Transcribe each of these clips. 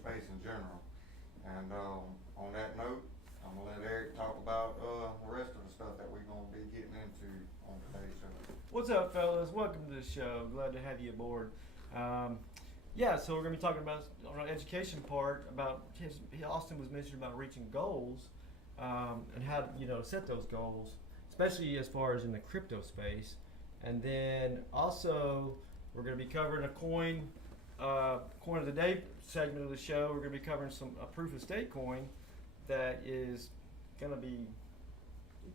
space in general. And on that note, I'm gonna let Eric talk about the rest of the stuff that we're gonna be getting into on today's show. What's up, fellas? Welcome to the show. Glad to have you aboard. Yeah, so we're going to be talking about on our education part about Austin was mentioning about reaching goals and how to set those goals, especially as far as in the crypto space. And then also we're going to be covering a coin of the day segment of the show. We're going to be covering a proof of stake coin that is going to be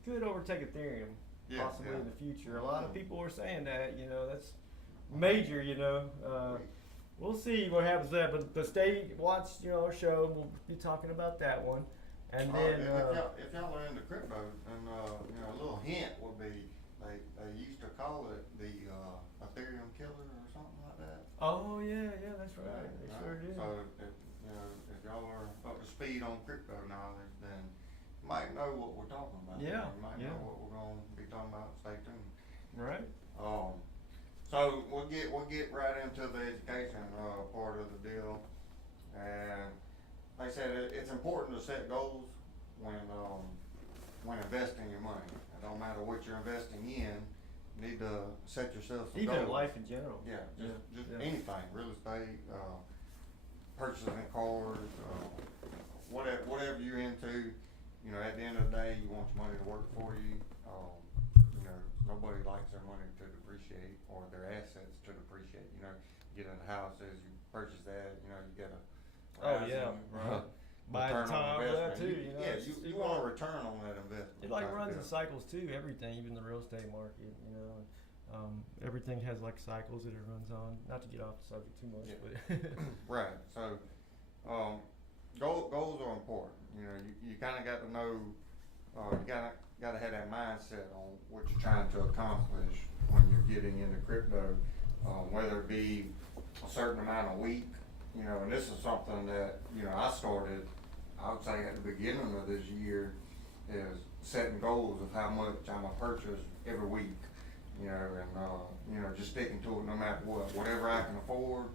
could overtake Ethereum. Possibly in the future. A lot of people are saying that, that's major, we'll see what happens there, but stay, watch, our show, we'll be talking about that one. And then, if y'all are into crypto, and, a little hint would be, they used to call it the, Ethereum killer or something like that. Oh, yeah, that's right. They sure do. So, if y'all are up to speed on crypto knowledge, then you might know what we're talking about. Yeah. You might know what we're going to be talking about. Stay tuned. Right. So we'll get right into the education part of the deal. And like I said, it's important to set goals when investing your money. It don't matter what you're investing in. You need to set yourself some Even goals. in life in general. Yeah, just anything, real estate, purchasing cars, whatever you're into. At the end of the day, you want your money to work for you. Nobody likes their money to depreciate or their assets to depreciate. You get in a house, as you purchase that, you get a Right. Buy return time on for that investment. too. You want a return on that investment. It runs in cycles too. Everything, even the real estate market, everything has cycles that it runs on. Not to get off the subject too much, but Right. So, goals are important. You kind of got to know. You got to have that mindset on what you're trying to accomplish when you're getting into crypto, whether it be a certain amount a week. And this is something that I started. I would say at the beginning of this year is setting goals of how much I'm gonna purchase every week. And just sticking to it no matter what. Whatever I can afford,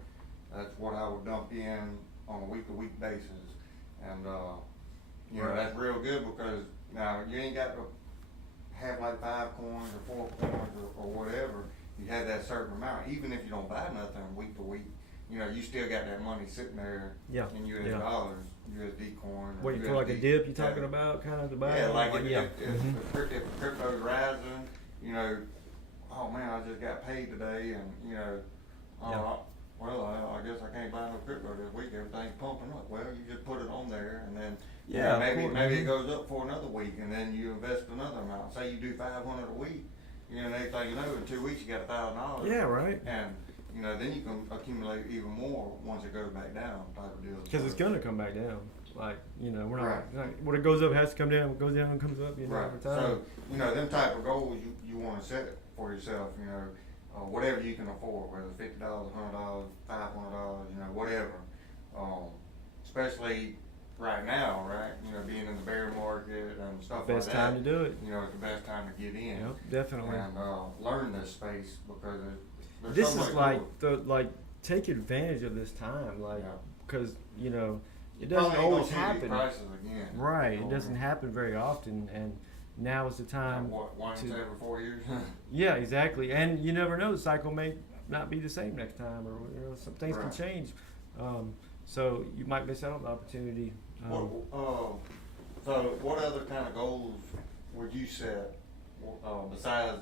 that's what I would dump in on a week-to-week basis. And that's real good because now you ain't got to have 5 coins or 4 coins or whatever. You have that certain amount. Even if you don't buy nothing week to week, you still got that money sitting there in US dollars, USD coin. Waiting for a dip you're talking about, kind of to buy? Yeah, if crypto's rising, oh man, I just got paid today, and well, I guess I can't buy no crypto this week. Everything's pumping up. Well, you just put it on there, and then maybe it goes up for another week, and then you invest another amount. Say you do 500 a week, next thing you know, in 2 weeks you got $1,000. Yeah, right. And then you can accumulate even more once it goes back down, type of deal. Because it's gonna come back down. We're not. Right. When it goes up, it has to come down. When it goes down, it comes up. Right. Over time. So them type of goals you want to set for yourself. Whatever you can afford, whether it's $50, $100, $500, whatever. Especially right now, right? Being in the bear market and stuff like that. Best time to do it. It's the best time to get in. Yep, definitely. And learn this space because there's this so is much take advantage of this time, because it Probably doesn't ain't gonna always see happen. these prices again. Right, it doesn't happen very often, and now is the time. Once every 4 years? Yeah, exactly, and you never know. The cycle may not be the same next time, or some things can change. So you might miss out on the opportunity. So what other kind of goals would you set besides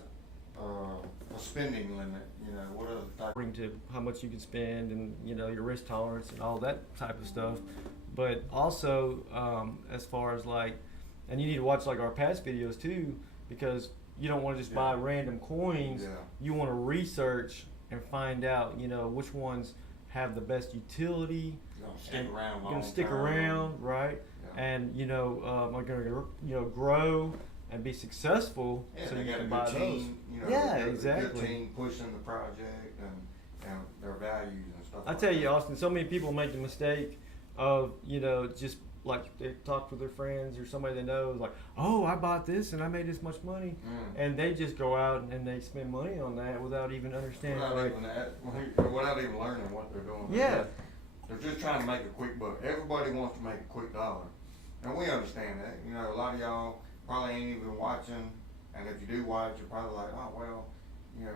a spending limit? What other type? According to how much you can spend and your risk tolerance and all that type of stuff, but also as far as and you need to watch our past videos too, because you don't want to just buy random coins. You want to research and find out which ones have the best utility. You're gonna stick around, right? And are gonna grow and be successful, so you can buy those. Exactly. Good team pushing the project and their values and stuff. I tell you, Austin, so many people make the mistake of just they talk with their friends or somebody they know, oh, I bought this and I made this much money, and they just go out and they spend money on that without even understanding. Without even learning what they're doing. Yeah. They're just trying to make a quick buck. Everybody wants to make a quick dollar. And we understand that. You know, a lot of y'all probably ain't even watching, and if you do watch, you're probably like, oh, well, you know,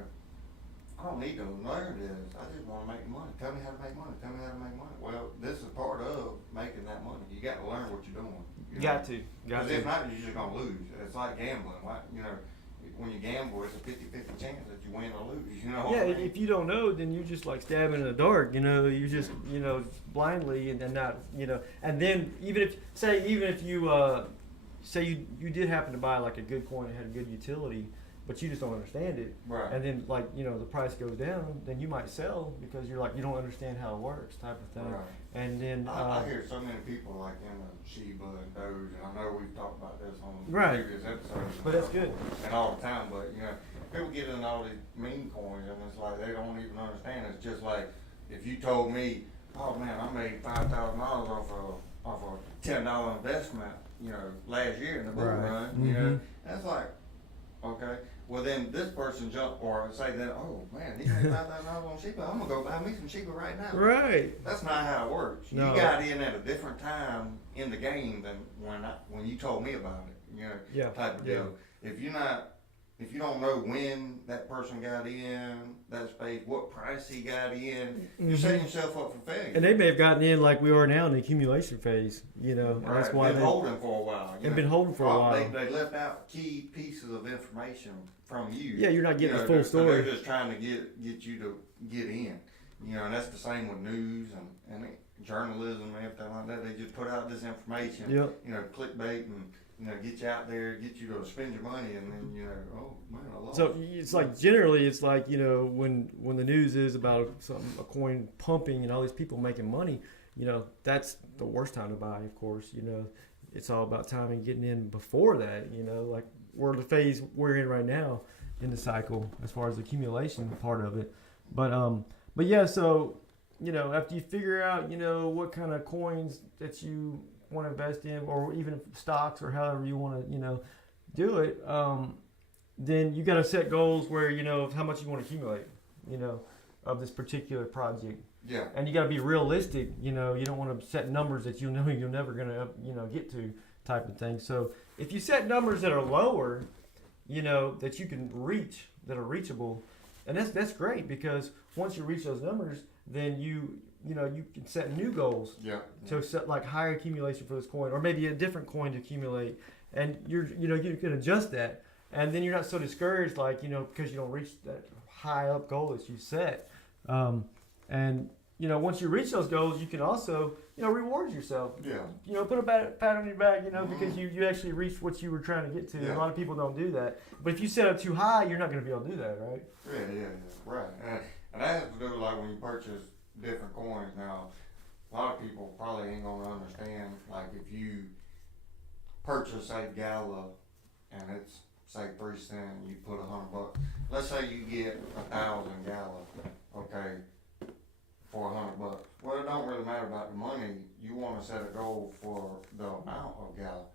I don't need to learn this. I just want to make money. Tell me how to make money. Tell me how to make money. Well, this is part of making that money. You got to learn what you're doing. You know? Got to. Because if not, you're just going to lose. It's like gambling. You know, when you gamble, it's a 50-50 chance that you win or lose. You know what Yeah, I mean? if you don't know, then you're just like stabbing in the dark. You know, you just blindly and not And then even if you say you did happen to buy like a good coin that had a good utility, but you just don't understand it, Right. and then the price goes down, then you might sell because you're like you don't understand how it works, type of thing. Right. And then I hear so many people like in the Sheba and Doge, and I know we've talked about this on Right. previous episodes. But that's good. And all the time, but people get in all these meme coins, and it's like they don't even understand. It's just like if you told me, oh man, I made $5,000 off a $10 investment, last year in the bull Right. run, Mhm. that's like, okay. Well, then this person or say that, oh man, he made $5,000 on Sheba. I'm gonna go buy me some Sheba right now. right. That's not how it works. No. You got in at a different time in the game than when you told me about it. Yeah. Type of deal. If you don't know when that person got in that space, what price he got in, you're setting yourself up for failure. And they may have gotten in like we are now in the accumulation phase, and that's why been holding for a while. they've been holding for a while. They left out key pieces of information from you. Yeah, you're not getting the full they're story. They're just trying to get you to get in. And that's the same with news and journalism and everything like that. They just put out this information. Yep. Clickbait and get you out there, get you to spend your money, and then oh man, I lost. So it's like generally, it's like when the news is about a coin pumping and all these people making money, that's the worst time to buy. Of course, it's all about timing, getting in before that. Like we're the phase we're in right now in the cycle as far as the accumulation part of it. But yeah, so after you figure out what kind of coins that you want to invest in, or even stocks, or however you want to do it, then you got to set goals where of how much you want to accumulate of this particular project. Yeah. And you got to be realistic. You don't want to set numbers that you're never gonna get to, type of thing. So if you set numbers that are lower, that you can reach, that are reachable, and that's great, because once you reach those numbers, then you can set new goals. Yeah. To set like higher accumulation for this coin, or maybe a different coin to accumulate, and you can adjust that, and then you're not so discouraged, because you don't reach that high up goal that you set. And once you reach those goals, you can also reward yourself. Yeah. Put a pat on your back, because you actually reached what you were trying to get to. Yeah. A lot of people don't do that, but if you set up too high, you're not going to be able to do that, right? Yeah. Right. And that has to do with like when you purchase different coins. Now, a lot of people probably ain't gonna understand. Like if you purchase a Gala and it's say 3 cents, you put $100. Let's say you get 1,000 Gala, okay, for $100. Well, it don't really matter about the money. You want to set a goal for the amount of Gala,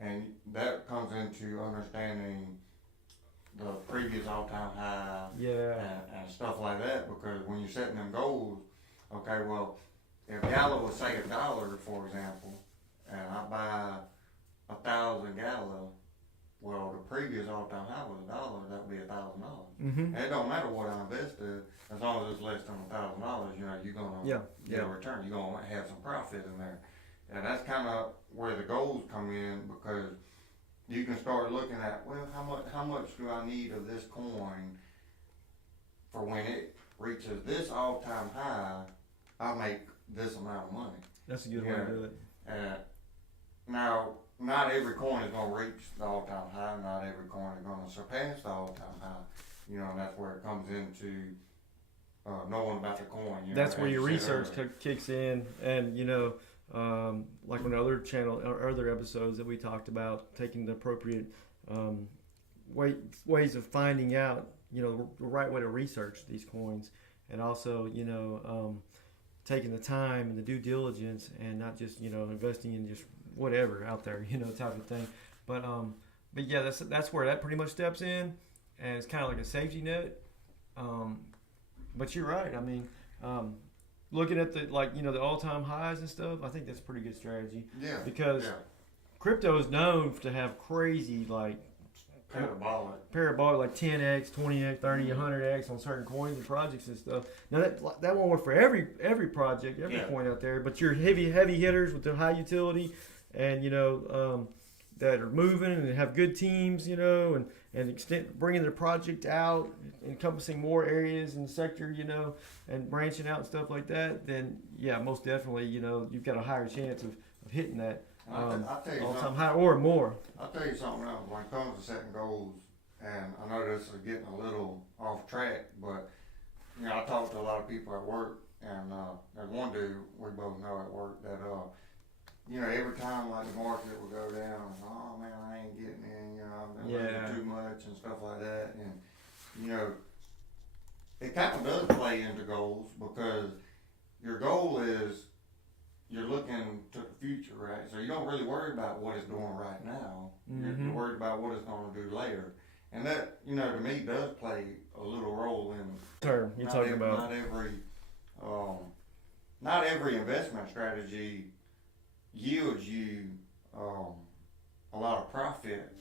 and that comes into understanding the previous all-time high. Yeah. And stuff like that, because when you're setting them goals, okay, well, if Gala was say $1, for example, and I buy 1,000 Gala, well, the previous all-time high was $1, that would be $1,000. Mm-hmm. And it don't matter what I invested, as long as it's less than $1,000, you're gonna get a return. You're gonna have some profit in there, and that's kind of where the goals come in, because you can start looking at, well, how much do I need of this coin for when it reaches this all-time high, I make this amount of money. That's a good way to do it. Now, not every coin is going to reach the all-time high. Not every coin is going to surpass the all-time high. And that's where it comes into knowing about the coin. That's where your research kicks in, and like on other channel or other episodes that we talked about, taking the appropriate ways of finding out the right way to research these coins, and also taking the time and the due diligence, and not just investing in just whatever out there type of thing. But yeah, that's where that pretty much steps in, and it's kind of like a safety net. But you're right. I mean, looking at the the all-time highs and stuff, I think that's a pretty good strategy. Yeah. Because crypto is known to have crazy parabolic like 10x, 20x, 30, 100x on certain coins and projects and stuff. Now that won't work for every project, every coin out there, but your heavy hitters with the high utility and that are moving and have good teams, and bringing their project out, encompassing more areas in the sector, and branching out and stuff like that, then most definitely, you've got a higher chance of hitting that I'll tell you all-time high or more. I'll tell you something else. When it comes to setting goals, and I know this is getting a little off track, but I talk to a lot of people at work, and there's one dude we both know at work that every time like the market will go down, oh man, I ain't getting in, I've been losing too much and stuff like that, and it kind of does play into goals, because your goal is you're looking to the future, right? So you don't really worry about what it's doing right now. Mm-hmm. You're worried about what it's going to do later, and that to me does play a little role in. Term you're talking about. Not every investment strategy yields you a lot of profit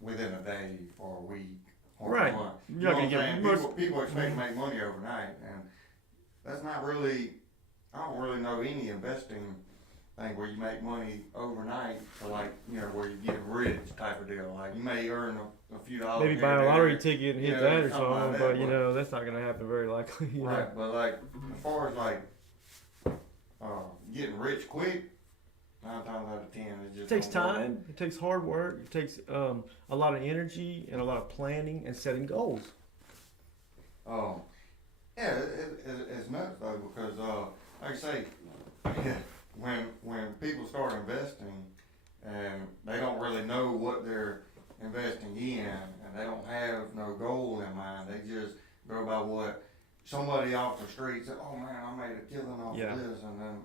within a day or a week or a month. You're not gonna get people expect to make money overnight, and that's not really. I don't really know any investing thing where you make money overnight, to where you get rich type of deal. Like you may earn a few dollars. Maybe buy a lottery ticket and hit that or something, like but that, that's not going to happen very likely. Right, but as far as getting rich quick, 9 times out of 10, it just takes time. It takes hard work. It takes a lot of energy and a lot of planning and setting goals. It's nuts though, because like I say, when people start investing and they don't really know what they're investing in, and they don't have no goal in mind, they just go by what somebody off the street said. Oh man, I made a killing off of this, and then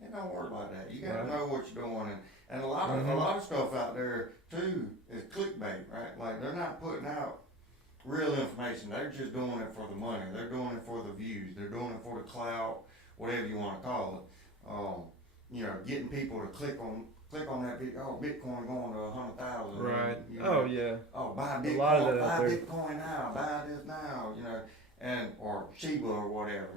it don't work like that. You got to know what you're doing, and a lot of stuff out there too is clickbait, right? Like they're not putting out real information. They're just doing it for the money. They're doing it for the views. They're doing it for the clout, whatever you want to call it. Getting people to click on that. Bitcoin going to 100,000. Right. Buy Bitcoin. A lot of that buy out there. Bitcoin now. Buy this now. Or Shiba or whatever.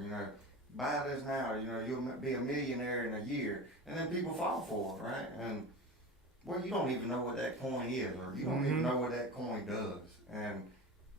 Buy this now. You'll be a millionaire in a year, and then people fall for it, right? And you don't even know what that coin is, or you don't even know what that coin does, and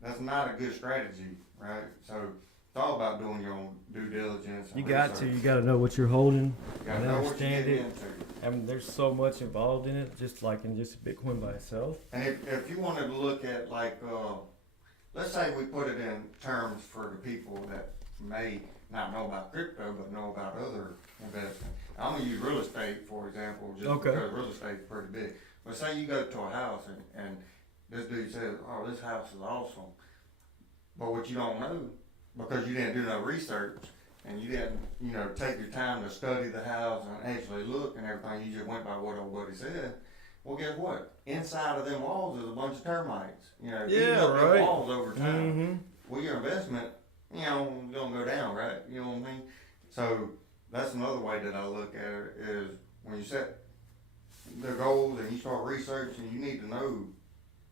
that's not a good strategy, right? So it's all about doing your own due diligence. And you got to know what you're holding. You got to know what you're getting into. I mean, there's so much involved in it, just like in just Bitcoin by itself. And if you wanted to look at let's say we put it in terms for the people that may not know about crypto but know about other investment. I'm gonna use real estate for example, just because real estate is pretty big. But say you go to a house and this dude says, "Oh, this house is awesome," but what you don't know, because you didn't do no research and you didn't, take your time to study the house and actually look and everything, you just went by what old buddy said. Well, guess what? Inside of them walls is a bunch of termites. Eating up them walls over time. Mm-hmm. Well, your investment, gonna go down, right? You know what I mean? So that's another way that I look at it is when you set the goals and you start researching, you need to know.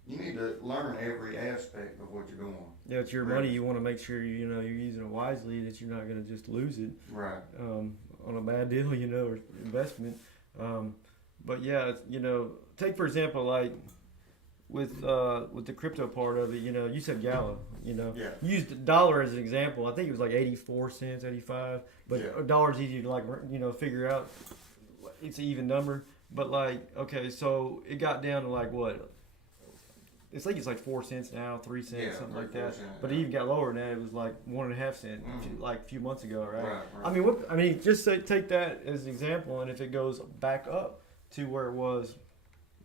You need to learn every aspect of what you're doing. Yeah, it's your money. You want to make sure you're using it wisely, that you're not going to just lose it. Right. On a bad deal, or investment. But take for example, like with the crypto part of it. You said Gala. You used the dollar as an example. I think it was like 84 cents, 85. But a dollar's easy to figure out. It's an even number. But so it got down to what? It's like 4 cents now, 3 cents, something like that. But it even got lower than that. It was like 1.5 cents, a few months ago, right? I mean, just take that as an example, and if it goes back up to where it was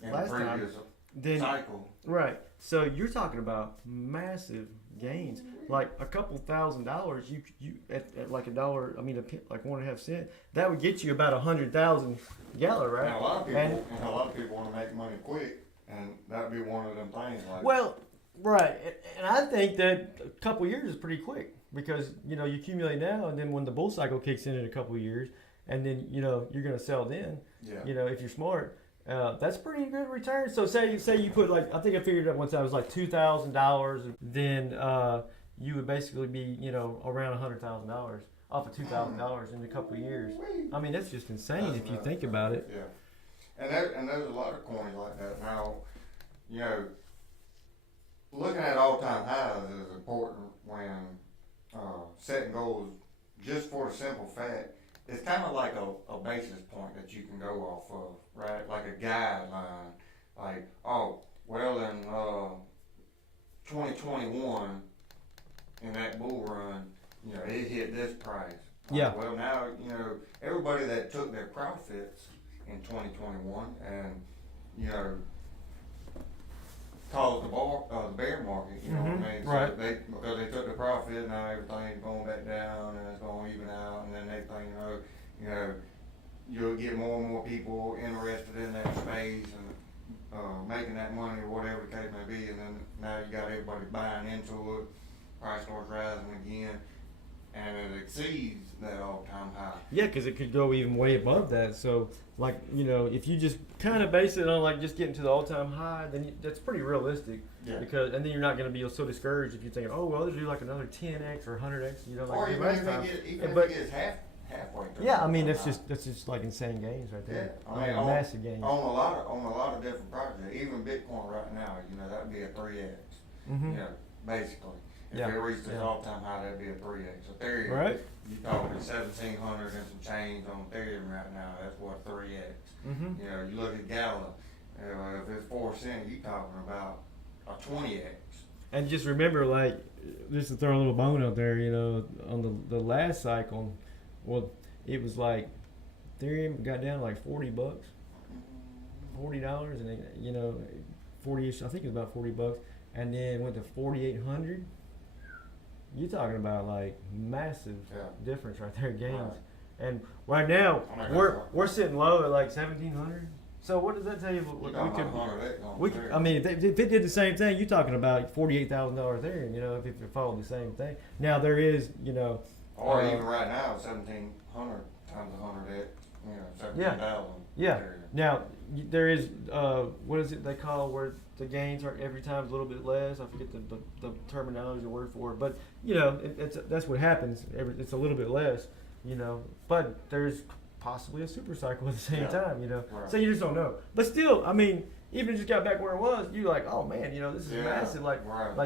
last time, then cycle. Right. So you're talking about massive gains, like a couple $1,000. You at like $1. I mean, like 1.5 cents. That would get you about 100,000 Gala, right? And a lot of people want to make money quick. And that'd be one of them things. Right. And I think that a couple years is pretty quick. because you accumulate now, and then when the bull cycle kicks in a couple of years, and then you're going to sell then. Yeah. If you're smart, that's pretty good return. So say you put like, I think I figured it out once, I was like $2,000, then you would basically be around $100,000 off of $2,000 in a couple of years. I mean, that's just insane if you think about it. Yeah, and there's a lot of coins like that now. Looking at all-time highs is important when setting goals, just for the simple fact it's kind of like a basis point that you can go off of, right? Like a guideline. Like, oh, well, in 2021, in that bull run, it hit this price. Yeah. Well, now, everybody that took their profits in 2021 and, caused the bear market, you know what I mean? So right. Because they took the profit, now everything's going back down and it's going to even out, and then next thing you'll get more and more people interested in that space and making that money or whatever the case may be, and then now you got everybody buying into it, price starts rising again, and it exceeds that all-time high. Yeah, because it could go even way above that. So, like, if you just kind of base it on like just getting to the all-time high, then that's pretty realistic. Yeah. And then you're not going to be so discouraged if you're thinking, oh, well, there's do like another 10x or 100x. Like or even if it gets halfway through. Yeah, I mean that's just like insane gains right there. Yeah, I mean, massive gains on a lot of different projects. Even Bitcoin right now, that would be a 3x. Basically. If it reached its all-time high, that'd be a 3x. Ethereum, right? You talking 1,700 and some change on Ethereum right now. That's what 3x. You look at Gala. If it's 4 cents, you talking about a 20x. And just remember, like, just to throw a little bone out there, on the last cycle, well, it was like Ethereum got down to like $40, $40, and then, 40ish. I think it was about $40, and then went to 4,800. You're talking about like massive difference right there, gains. Right. And right now we're sitting low at like 1,700. So what does that tell you? I mean, if it did the same thing, you're talking about $48,000 there. If it followed the same thing. Now there is, or even right now, 1,700 times 100x, 17,000. Yeah. Now there is what is it they call where the gains are every time a little bit less. I forget the terminology, the word for it, but that's what happens. It's a little bit less, but there's possibly a super cycle at the same time, Right. So you just don't know. But still, I mean, even if it just got back where it was, you're like, oh man, this is massive. Like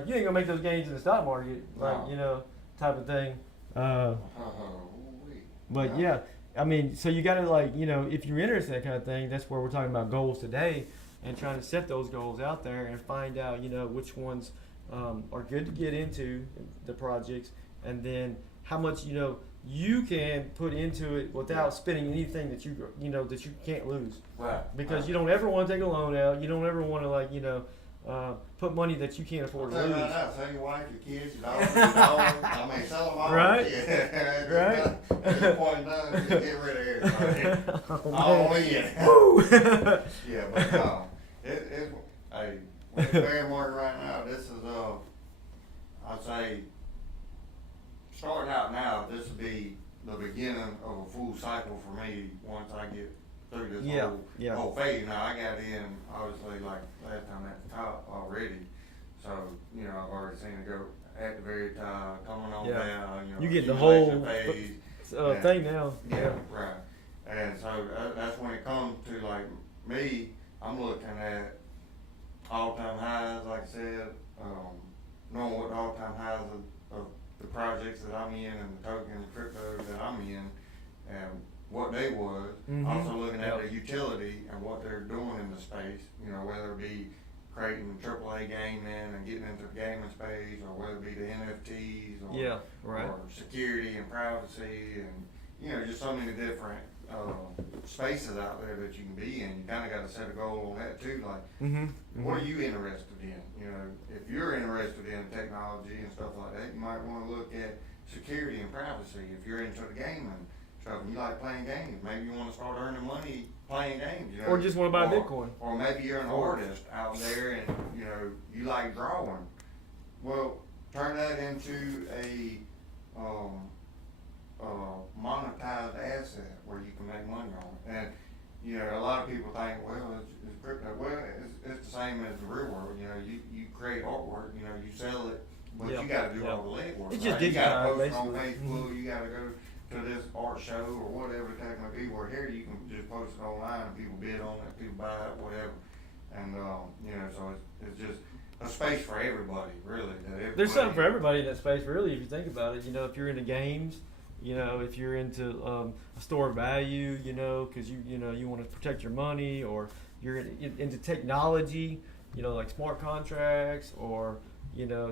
you ain't gonna make those gains in the stock market, type of thing. But yeah, I mean, so you gotta if you're interested in that kind of thing, that's where we're talking about goals today. And trying to set those goals out there and find out, which ones are good to get into the projects, and then how much you can put into it without spending anything that that you can't lose. Right. Because you don't ever want to take a loan out. You don't ever want to put money that you can't afford to lose. Sell your wife, your kids, your dog. I mean, sell them all. Right. Yeah. Right. At this point in time, just get rid of everything. Oh, in. Woo! Yeah, but no. With the bear market right now, this is I'd say starting out now, this would be the beginning of a full cycle for me once I get through this whole phase. Now I got in obviously like last time at the top already, so I've already seen it go at the very top, coming on down. You get the whole phase thing now. Yeah, right. And so that's when it comes to like me. I'm looking at all-time highs, like I said, knowing what the all-time highs of the projects that I'm in and the token and crypto that I'm in and what they was. Also looking at the utility and what they're doing in the space, whether it be creating AAA gaming and getting into the gaming space, or whether it be the NFTs or security and privacy and, just so many different spaces out there that you can be in. You kind of got to set a goal on that too. Like, what are you interested in? If you're interested in technology and stuff like that, you might want to look at security and privacy. If you're into the gaming stuff and you like playing games, maybe you want to start earning money playing games. Or just want to buy Bitcoin. Or maybe you're an artist out there and you like drawing. Well, turn that into a monetized asset where you can make money on it. And a lot of people think, well, it's crypto. Well, it's the same as the real world. You create artwork. You sell it, but Yep. you got to do Yep. all the legwork. It's just right? You got digitized, to post it on basically. Facebook. You got to go to this art show or whatever the case may be. Where here you can just post it online and people bid on it, people buy it, whatever. And so it's just a space for everybody, really. There's something for everybody in that space, really, if you think about it. If you're into games, if you're into a store of value, because you want to protect your money, or you're into technology, like smart contracts, or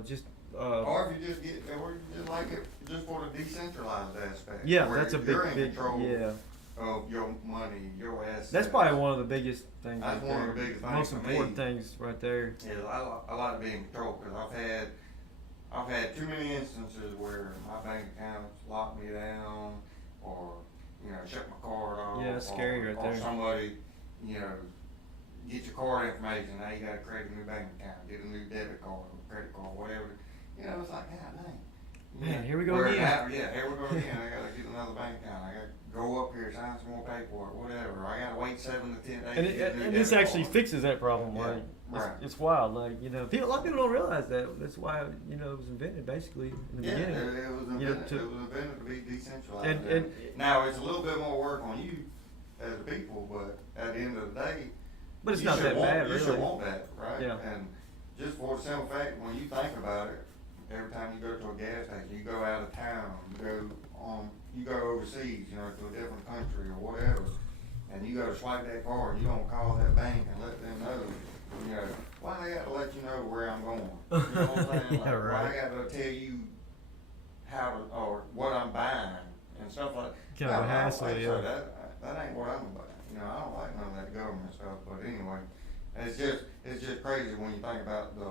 just. Or if you just or you just like it just for the decentralized aspect. Yeah, where that's a you're big, in control yeah. of your money, your assets. That's probably one of the biggest things. That's right one there. of the biggest things Most for important me. things right there. Yeah, I like to be in control because I've had too many instances where my bank accounts lock me down, or shut my card off. Yeah, it's scary right or there. somebody, get your card information. Now you got to create a new bank account, get a new debit card, or credit card, whatever. It's like, God dang. Man, here we go Where again. here we go again. I gotta get another bank account. I gotta go up here, sign some more paperwork, whatever. I gotta wait 7 to 10 days. And, to get a new and this debit actually card. fixes that problem. Yeah, Like, right. it's wild. Like, a lot of people don't realize that. That's why it was invented basically in the Yeah, beginning. it was invented. to- It was invented to be decentralized. And now it's a little bit more work on you as a people, but at the end of the day, but it's you not should that want, bad, You really. should want that, right? Yeah. And just for the simple fact, when you think about it, every time you go to a gas station, you go out of town, you go overseas, to a different country or whatever, and you go to swipe that card, you don't call that bank and let them know, why I got to let you know where I'm going? You know what I'm saying? Yeah, right. Why I got to tell you how to, or what I'm buying and stuff like that. Kind of a hassle, like, yeah. so that ain't what I'm about. I don't like none of that government stuff, but anyway, it's just crazy when you think about the.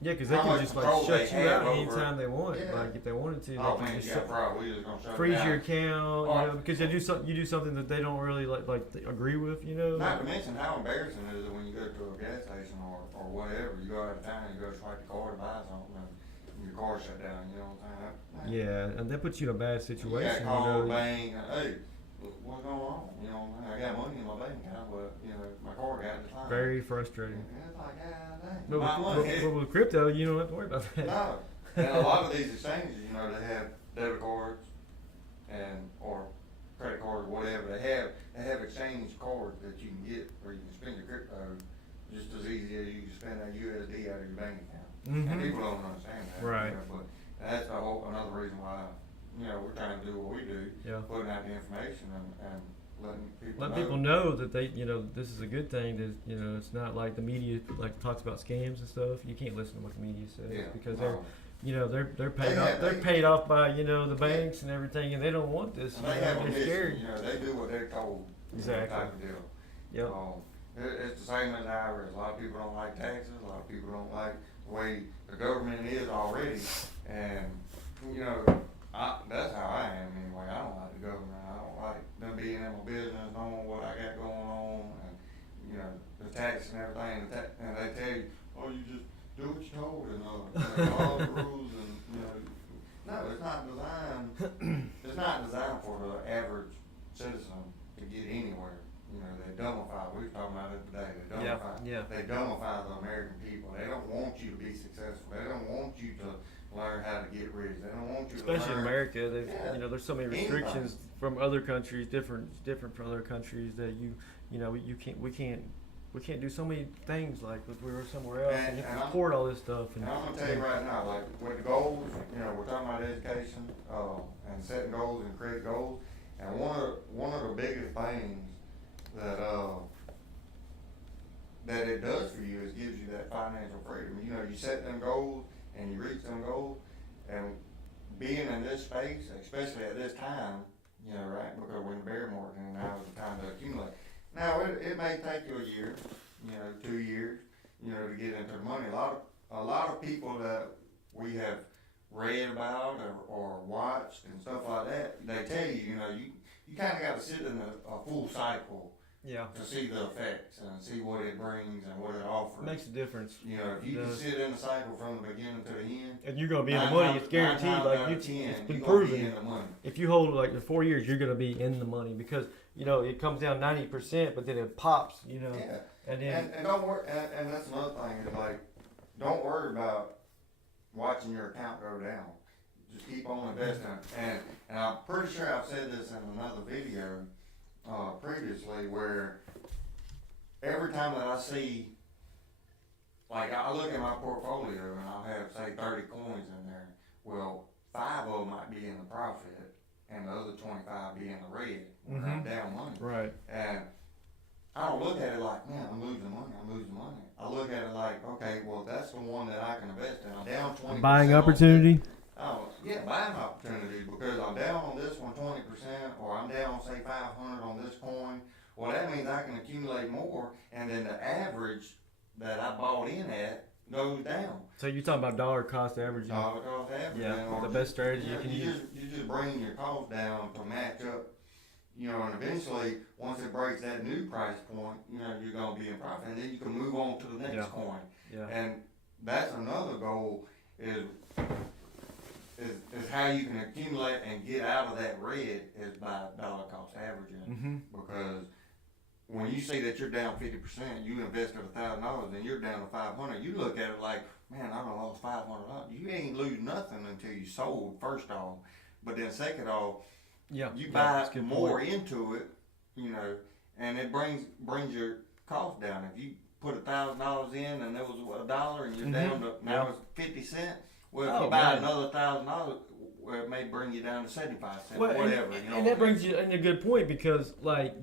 Yeah, because they How can much just like control shut they you have out over- anytime they want. Yeah. Like if they wanted to, Oh they man, can you just got a problem. We just gonna shut it freeze down. your account. Or- Because you do something that they don't really like agree with. Not to mention how embarrassing it is when you go to a gas station or whatever. You go out of town, you go swipe your card to buy something, and your car shut down. You know what I'm saying? Yeah, and that puts you in a bad You situation. got to call the bank. Hey, what's going on? I got money in my bank account, but my card got declined. Very frustrating. It's like, God dang. But My money. but with crypto, you don't have to worry about that. No. And a lot of these exchanges, they have debit cards or credit cards, whatever. They have exchange cards that you can get where you can spend your crypto just as easy as you can spend that USD out of your bank account. Mhm. And people don't understand that. Right. But that's another reason why, we're trying to do what we do. Yeah. Putting out the information and letting people Let know. people know that they, this is a good thing. That it's not like the media like talks about scams and stuff. You can't listen to what the media says Yeah. because no. they're paid They off. have- They're they- paid off by the banks and everything, and they don't want this. And they have a They're mission, scared. they do what they're told. Exactly. Type of deal. Yep. It's the same as the IRS. A lot of people don't like taxes. A lot of people don't like the way the government is already. And, that's how I am anyway. I don't like the government. I don't like them being in my business, knowing what I got going on, and, the taxes and everything. And they tell you, oh, you just do what you're told and follow the rules and, no, it's not designed. It's not designed for the average citizen to get anywhere. They dumbify. We were talking about it today. They dumbify. Yeah. They dumbify the American people. They don't want you to be successful. They don't want you to learn how to get rich. They don't want you to Especially in learn. America, Yeah. there's so many Anybody. restrictions from other countries, different from other countries that we can't do so many things like if we were somewhere else and you have to report all this stuff. And I'm gonna tell you right now, like with the goals, we're talking about education and setting goals and create goals. And one of the biggest things that it does for you is gives you that financial freedom. You set them goals and you reach them goals, and being in this space, especially at this time, right, because we're in the bear market and now is the time to accumulate. Now it may take you a year, 2 years, to get into the money. A lot of people that we have read about or watched and stuff like that, they tell you, you kind of got to sit in a full cycle Yeah. to see the effects and see what it brings and what it offers. Makes a difference. You know, if you can sit in the cycle from the beginning to the end, And you're gonna be in the money. It's guaranteed. Like it's been proven. If you hold like the 4 years, you're gonna be in the money because it comes down 90%, but then it pops. Yeah. And then And don't worry. And that's another thing is like, don't worry about watching your account go down. Just keep on investing. And I'm pretty sure I've said this in another video previously, where every time that I see, like I look at my portfolio and I'll have say 30 coins in there. Well, 5 of them might be in the profit, and the other 25 be in the red. Where I'm down money. right. And I don't look at it like, man, I'm losing money. I look at it like, okay, well, that's the one that I can invest in. I'm down 20%. Buying opportunity. Buying opportunity, because I'm down on this one 20%, or I'm down, say, 500 on this coin. Well, that means I can accumulate more, and then the average that I bought in at goes down. So you're talking about dollar cost averaging. Dollar cost averaging. Yeah, the best strategy you can use. You just bring your cost down to match up, and eventually, once it breaks that new price point, you're going to be in profit, and then you can move on to the next coin. Yeah. And that's another goal is how you can accumulate and get out of that red is by dollar cost averaging. Because when you see that you're down 50%, you invested $1,000 and you're down to 500, you look at it like, man, I done lost $500. You ain't lose nothing until you sold, first off. But then second off, you buy more into it, and it brings your cost down. If you put $1,000 in and it was $1 and you're down to now it's 50 cents. Well, if you buy another $1,000, it may bring you down to 75 cents, whatever. And that brings you in a good point because, like,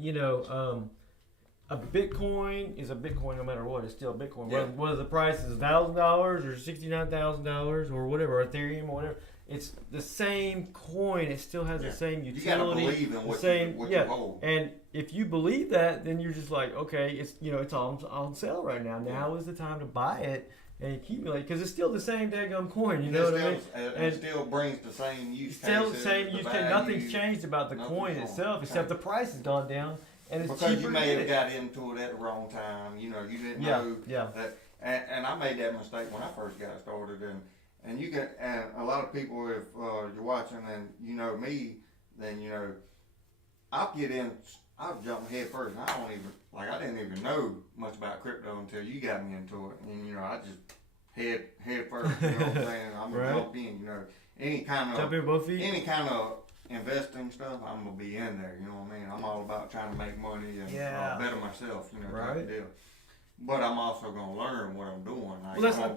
a Bitcoin is a Bitcoin no matter what. It's still a Bitcoin. Yeah. Whether the price is $1,000 or $69,000 or whatever, Ethereum or whatever. It's the same coin. It still has the same utility. You gotta believe in what you hold. And if you believe that, then you're just like, okay, it's on sale right now. Now is the time to buy it and accumulate because it's still the same daggum coin. You know what I mean? And it still brings the same use cases. Still the same use case. Nothing's changed about the coin itself except the price has gone down and it's because cheaper you may have got into it at the wrong time. You didn't know that. And I made that mistake when I first got started. And a lot of people, if you're watching and you know me, then I'll get in, I'll jump head first. And I didn't even know much about crypto until you got me into it. And I just head first. You know what I'm saying? I'm gonna jump in. Any kind jump in both feet. Any kind of investing stuff, I'm gonna be in there. You know what I mean? I'm all about trying to make money and better myself. Type of deal. But I'm also gonna learn what I'm doing.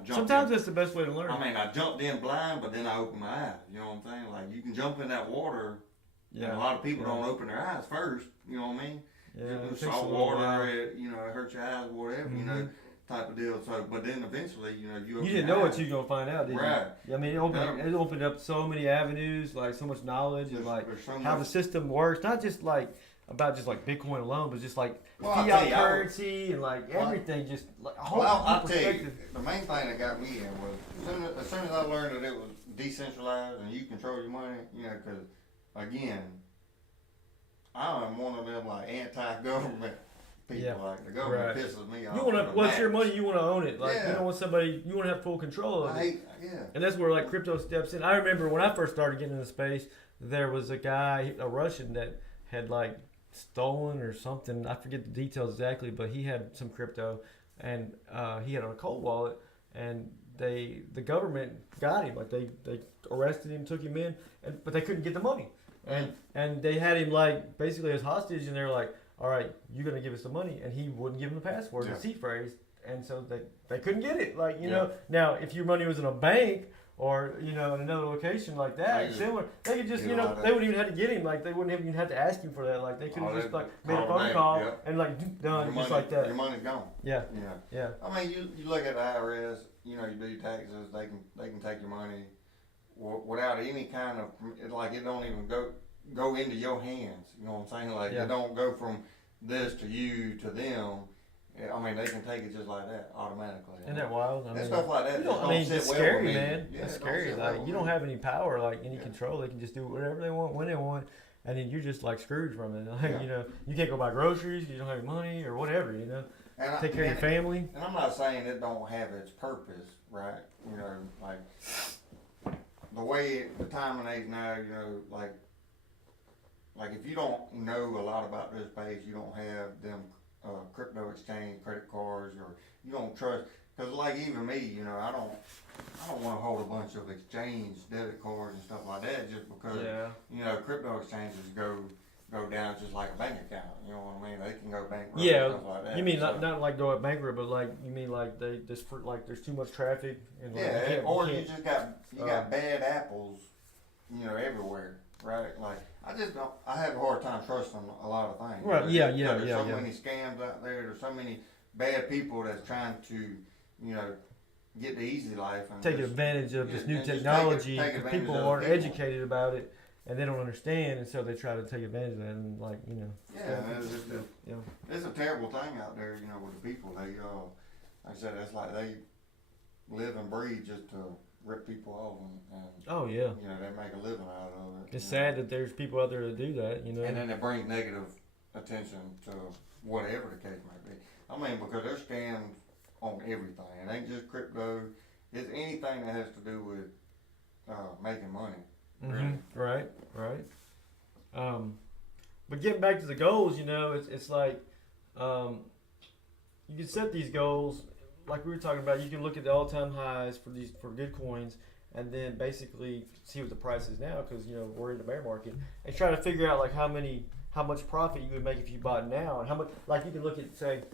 Sometimes that's the best way to learn. I mean, I jumped in blind, but then I opened my eyes. You know what I'm saying? Like you can jump in that water. Yeah. And a lot of people don't open their eyes first. You know what I mean? Yeah. Salt water, it hurts your eyes, whatever. Type of deal. So, but then eventually, you didn't know what you were gonna find out, did you? Right. I mean, it opened up so many avenues, like so much knowledge and like how the system works. Not just like about just like Bitcoin alone, but just like fiat currency and like everything, just like a whole I'll perspective. tell you, the main thing that got me in was as soon as I learned that it was decentralized and you control your money, because again, I'm one of them like anti-government people. Yeah. Like the government pisses me off. You want to, what's your money? You want to own it. Like you don't want somebody. You want to have full control of it. And that's where like crypto steps in. I remember when I first started getting into space, there was a guy, a Russian, that had like stolen or something. I forget the details exactly, but he had some crypto and he had a cold wallet, and the government got him. Like they arrested him, took him in, but they couldn't get the money, and they had him like basically as hostage, and they were like, all right, you're gonna give us the money, and he wouldn't give them the password, the seed phrase, and so they couldn't get it. Like now if your money was in a bank or in another location like that, similar, they could just they wouldn't even have to get him. Like they wouldn't even have to ask him for that. Like they could have just like made a phone call and like done just like that. Your money's gone. Yeah. I mean, you look at the IRS. You do your taxes. They can take your money without any kind of it don't even go into your hands. You know what I'm saying? Like it don't go from this to you to them. I mean, they can take it just like that automatically. Isn't that wild? I mean, stuff like that. It's scary, man. It's scary. Like you don't have any power, like any control. They can just do whatever they want when they want. and then you're just like screwed from it. Like, Yeah. you can't go buy groceries, you don't have any money or whatever, And take care of your family. And I'm not saying it don't have its purpose, right? Like the way the time and age now, like if you don't know a lot about this space, you don't have them crypto exchange credit cards, or you don't trust. Because like even me, I don't want to hold a bunch of exchange debit cards and stuff like that just because crypto exchanges go down just like a bank account. You know what I mean? They can go bankrupt. Yeah, and stuff like that. you mean not like go bankrupt, but like you mean like they just like there's too much traffic and like you just got bad apples, everywhere, right? Like I have a hard time trusting a lot of things. Right? There's so many scams out there. There's so many bad people that's trying to, get the easy life and take advantage of this new technology because people aren't educated about it and they don't understand, and so they try to take advantage of it and it's a terrible thing out there, with the people. They like I said, it's like they live and breathe just to rip people off and they make a living out of it. It's sad that there's people out there that do that, And then it brings negative attention to whatever the case may be. I mean, because there's scams on everything. It ain't just crypto. It's anything that has to do with making money. Really. Right. But getting back to the goals, it's like you can set these goals, like we were talking about. You can look at the all-time highs for good coins, and then basically see what the price is now, because we're in the bear market, and try to figure out like how much profit you would make if you bought now, and how much. Like you can look at say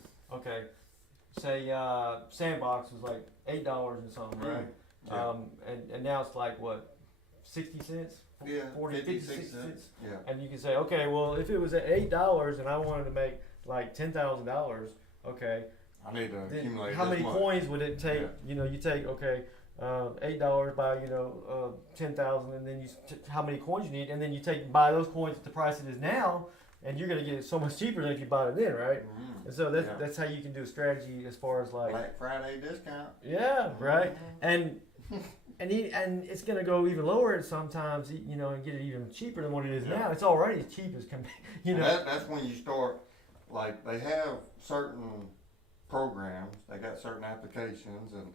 Sandbox was like $8 and something, right? Yeah. And now it's like what, 60 cents? Yeah, 40, 50, 56 60 cents. Yeah. And you can say, okay, well, if it was at $8 and I wanted to make like $10,000, okay, I need to accumulate how this many much. coins would it take? You take $8 by 10,000, and then how many coins you need, and then you buy those coins at the price it is now, and you're gonna get it so much cheaper than if you bought it then, right? Mm-hmm. And so that's how you can do a strategy as far as like Black Friday discount. Yeah, right. And it's gonna go even lower sometimes, and get it even cheaper than what it is now. It's already as cheap as can be, That's when you start. Like they have certain programs, they got certain applications and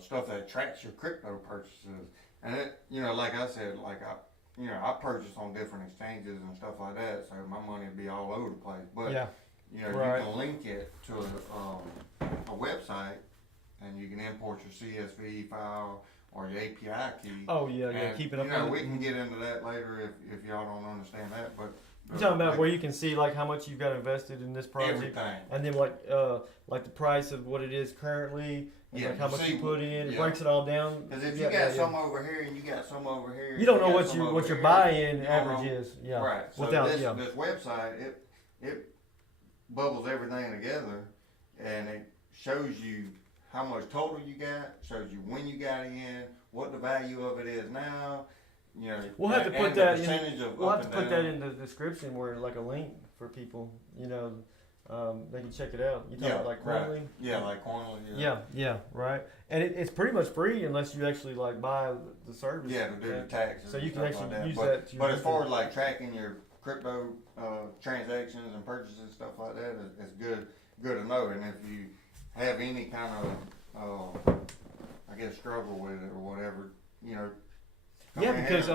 stuff that tracks your crypto purchases, and it, like I said, like I purchase on different exchanges and stuff like that, so my money would be all over the place. But you can link it to a website, and you can import your CSV file or your API key. Oh yeah, keep it up. We can get into that later if y'all don't understand that, but. You're talking about where you can see like how much you've got invested in this project, everything. And then like the price of what it is currently, and like how much you put in. It breaks it all down. Because if you got some over here and you got some over here, you don't know what your buy-in average is. Yeah. Right. So this website it bubbles everything together, and it shows you how much total you got, shows you when you got in, what the value of it is now. We'll have to put that in the description, where like a link for people, they can check it out. You talk about like Coinly? Right. Yeah, like Coinly. Yeah, right. And it's pretty much free unless you actually like buy the service. Yeah, to do the taxes. So you can actually use but, that. But as far as like tracking your crypto transactions and purchases and stuff like that, it's good to know. And if you have any kind of struggle with it or whatever, because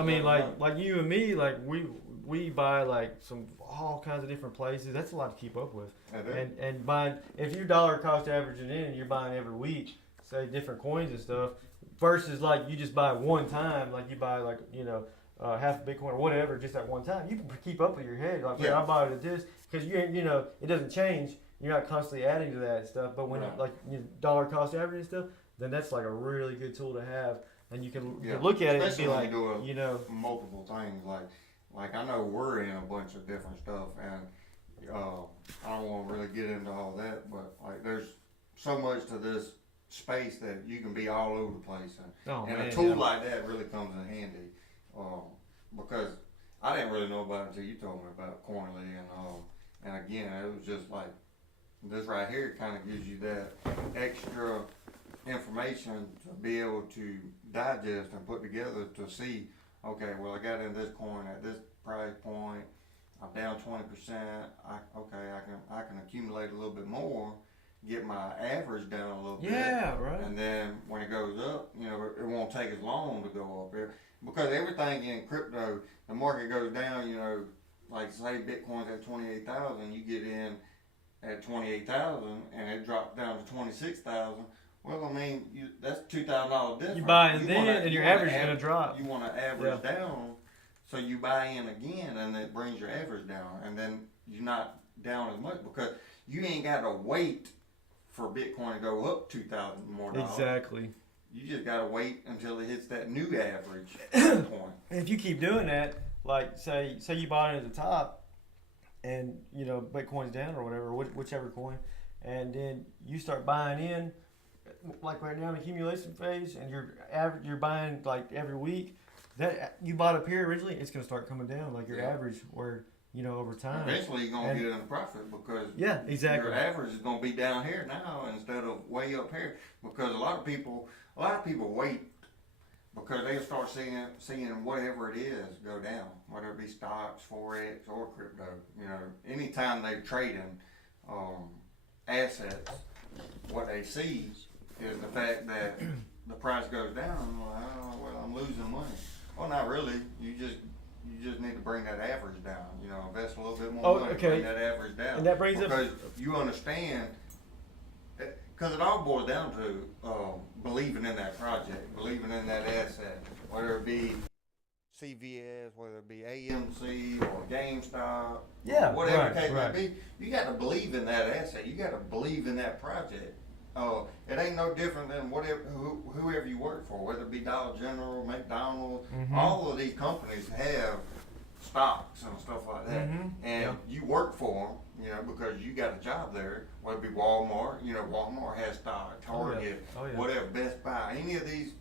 like you and me, like we buy like all kinds of different places. That's a lot to keep up with. And buying, if you're dollar cost averaging in and you're buying every week, say different coins and stuff, versus like you just buy one time, like you buy like half a Bitcoin or whatever just at one time. You can keep up with your head. Like I bought it at this because it doesn't change. You're not constantly adding to that stuff. But when dollar cost averaging and stuff, then that's like a really good tool to have. And you can look at it and be like, you do multiple things. Like I know we're in a bunch of different stuff, and I don't want to really get into all that, but like there's so much to this space that you can be all over the place, and a tool like that really comes in handy, because I didn't really know about it until you told me about Coinly, and again it was just like this right here kind of gives you that extra information to be able to digest and put together to see, okay, well I got in this coin at this price point. I'm down 20%. I can accumulate a little bit more, get my average down a little bit. Yeah, right. And then when it goes up, it won't take as long to go up. Because everything in crypto, the market goes down, like say Bitcoin's at 28,000, you get in at 28,000 and it drops down to 26,000. Well, I mean, that's $2,000 difference. You buy in then, and your average is going to drop. You want to average down, so you buy in again, and it brings your average down, and then you're not down as much because you ain't got to wait for Bitcoin to go up $2,000 more dollars. Exactly. You just got to wait until it hits that new average point. And if you keep doing that, like say you bought it at the top, and Bitcoin's down or whatever, whichever coin, and then you start buying in. Like right now in the accumulation phase, and you're buying like every week. That you bought up here originally, it's gonna start coming down like your average, where over time. Eventually, you're gonna get in a profit because exactly. Your average is gonna be down here now instead of way up here. Because a lot of people wait because they'll start seeing whatever it is go down, whether it be stocks, forex, or crypto. Anytime they're trading assets, what they see is the fact that the price goes down. Well, I'm losing money. Well, not really. You just need to bring that average down. Invest a little bit more money, bring that average down. And that brings because you understand, because it all boils down to believing in that project, believing in that asset, whether it be CVS, whether it be AMC or GameStop, whatever the case may be. You got to believe in that asset. You got to believe in that project. It ain't no different than whoever you work for, whether it be Dollar General, McDonald's. All of these companies have stocks and stuff like that, and you work for them, because you got a job there. Whether it be Walmart, Walmart has stock, Target, whatever, Best Buy. Any of these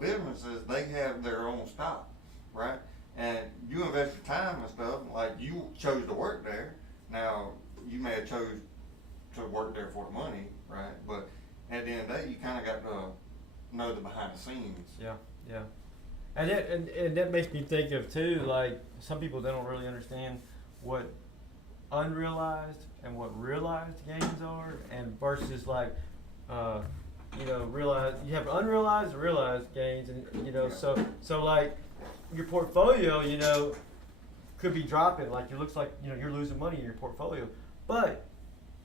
businesses, they have their own stock, right? And you invest your time and stuff. Like you chose to work there. Now you may have chose to work there for the money, right? But at the end of the day, you kind of got to know the behind the scenes. Yeah. And that makes me think of too, like some people they don't really understand what unrealized and what realized gains are, and versus like realized. You have unrealized and realized gains, and so like your portfolio, could be dropping. Like it looks like you're losing money in your portfolio, but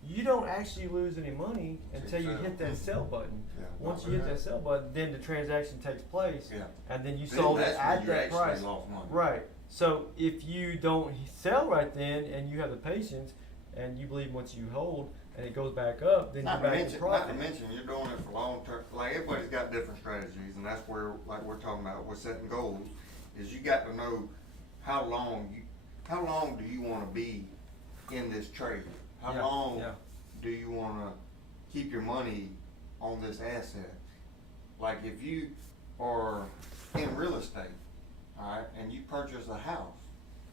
you don't actually lose any money until you hit that sell button. Once you hit that sell button, then the transaction takes place, and then you sold it at that price. Right. So if you don't sell right then, and you have the patience, and you believe once you hold and it goes back up, then you're back in profit. Not to mention, you're doing it for long term. Like everybody's got different strategies, and that's where, like we're talking about, with setting goals, is you got to know how long do you want to be in this trade. How long do you want to keep your money on this asset? Like if you are in real estate, all right, and you purchase a house,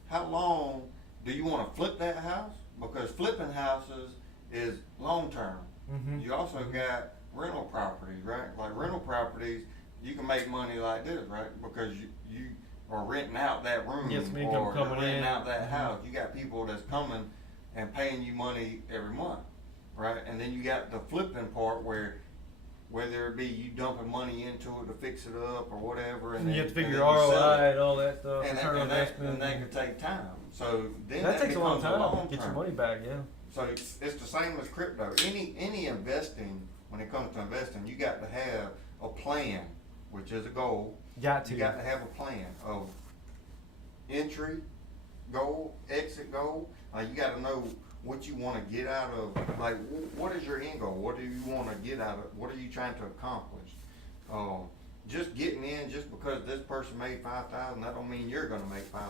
how long do you want to flip that house? Because flipping houses is long term. You also got rental properties, right? Like rental properties, you can make money like this, right? Because you are renting out that room, or you're renting out that house. You got people that's coming and paying you money every month, right? And then you got the flipping part where whether it be you dumping money into it to fix it up or whatever, and you then, have to figure your ROI and all that stuff, and that can take time. So then that takes a long time to get your money back. So it's the same as crypto. Any investing, when it comes to investing, you got to have a plan, which is a goal. You got to have a plan of entry goal, exit goal. You got to know what you want to get out of, like, what is your end goal? What do you want to get out of, what are you trying to accomplish? Just getting in, just because this person made $5,000, that don't mean you're going to make $5,000.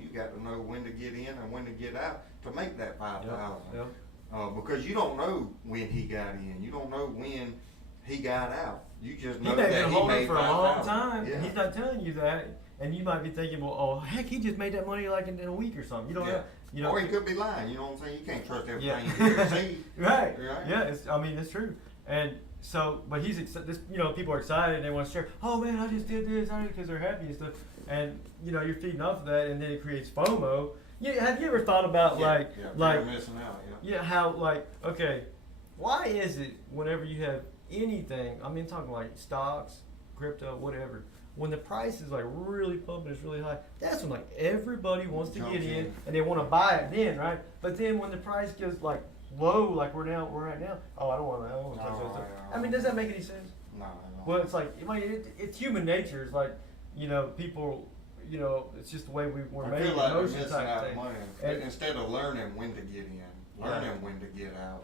You got to know when to get in and when to get out to make that $5,000. Because you don't know when he got in. You don't know when he got out. You just know that he made $5,000 for a long time. Yeah. He's not telling you that. And you might be thinking, well, oh, heck, he just made that money like in a week or something. You don't know. Or he could be lying. You know what I'm saying? You can't trust everything you hear and see. Right. Yeah. It's true. And so, but people are excited. They want to share. Oh man, I just did this, because they're happy and stuff. and you know you're feeding off of that, and then it creates FOMO. Yeah, have you ever thought about like missing out, how like okay, why is it whenever you have anything, I mean talking like stocks, crypto, whatever, when the price is like really pumping, it's really high, that's when like everybody wants to get in and they want to buy it then, right? But then when the price gets like low, like we're right now, oh I don't want to touch that stuff. I mean, does that make any sense? No. Well, it's like it's human nature. It's like, you know, people, you know, it's just the way we're I made. feel like we're Emotion missing type out thing. money And- instead of learning when to get in, learning when to get out,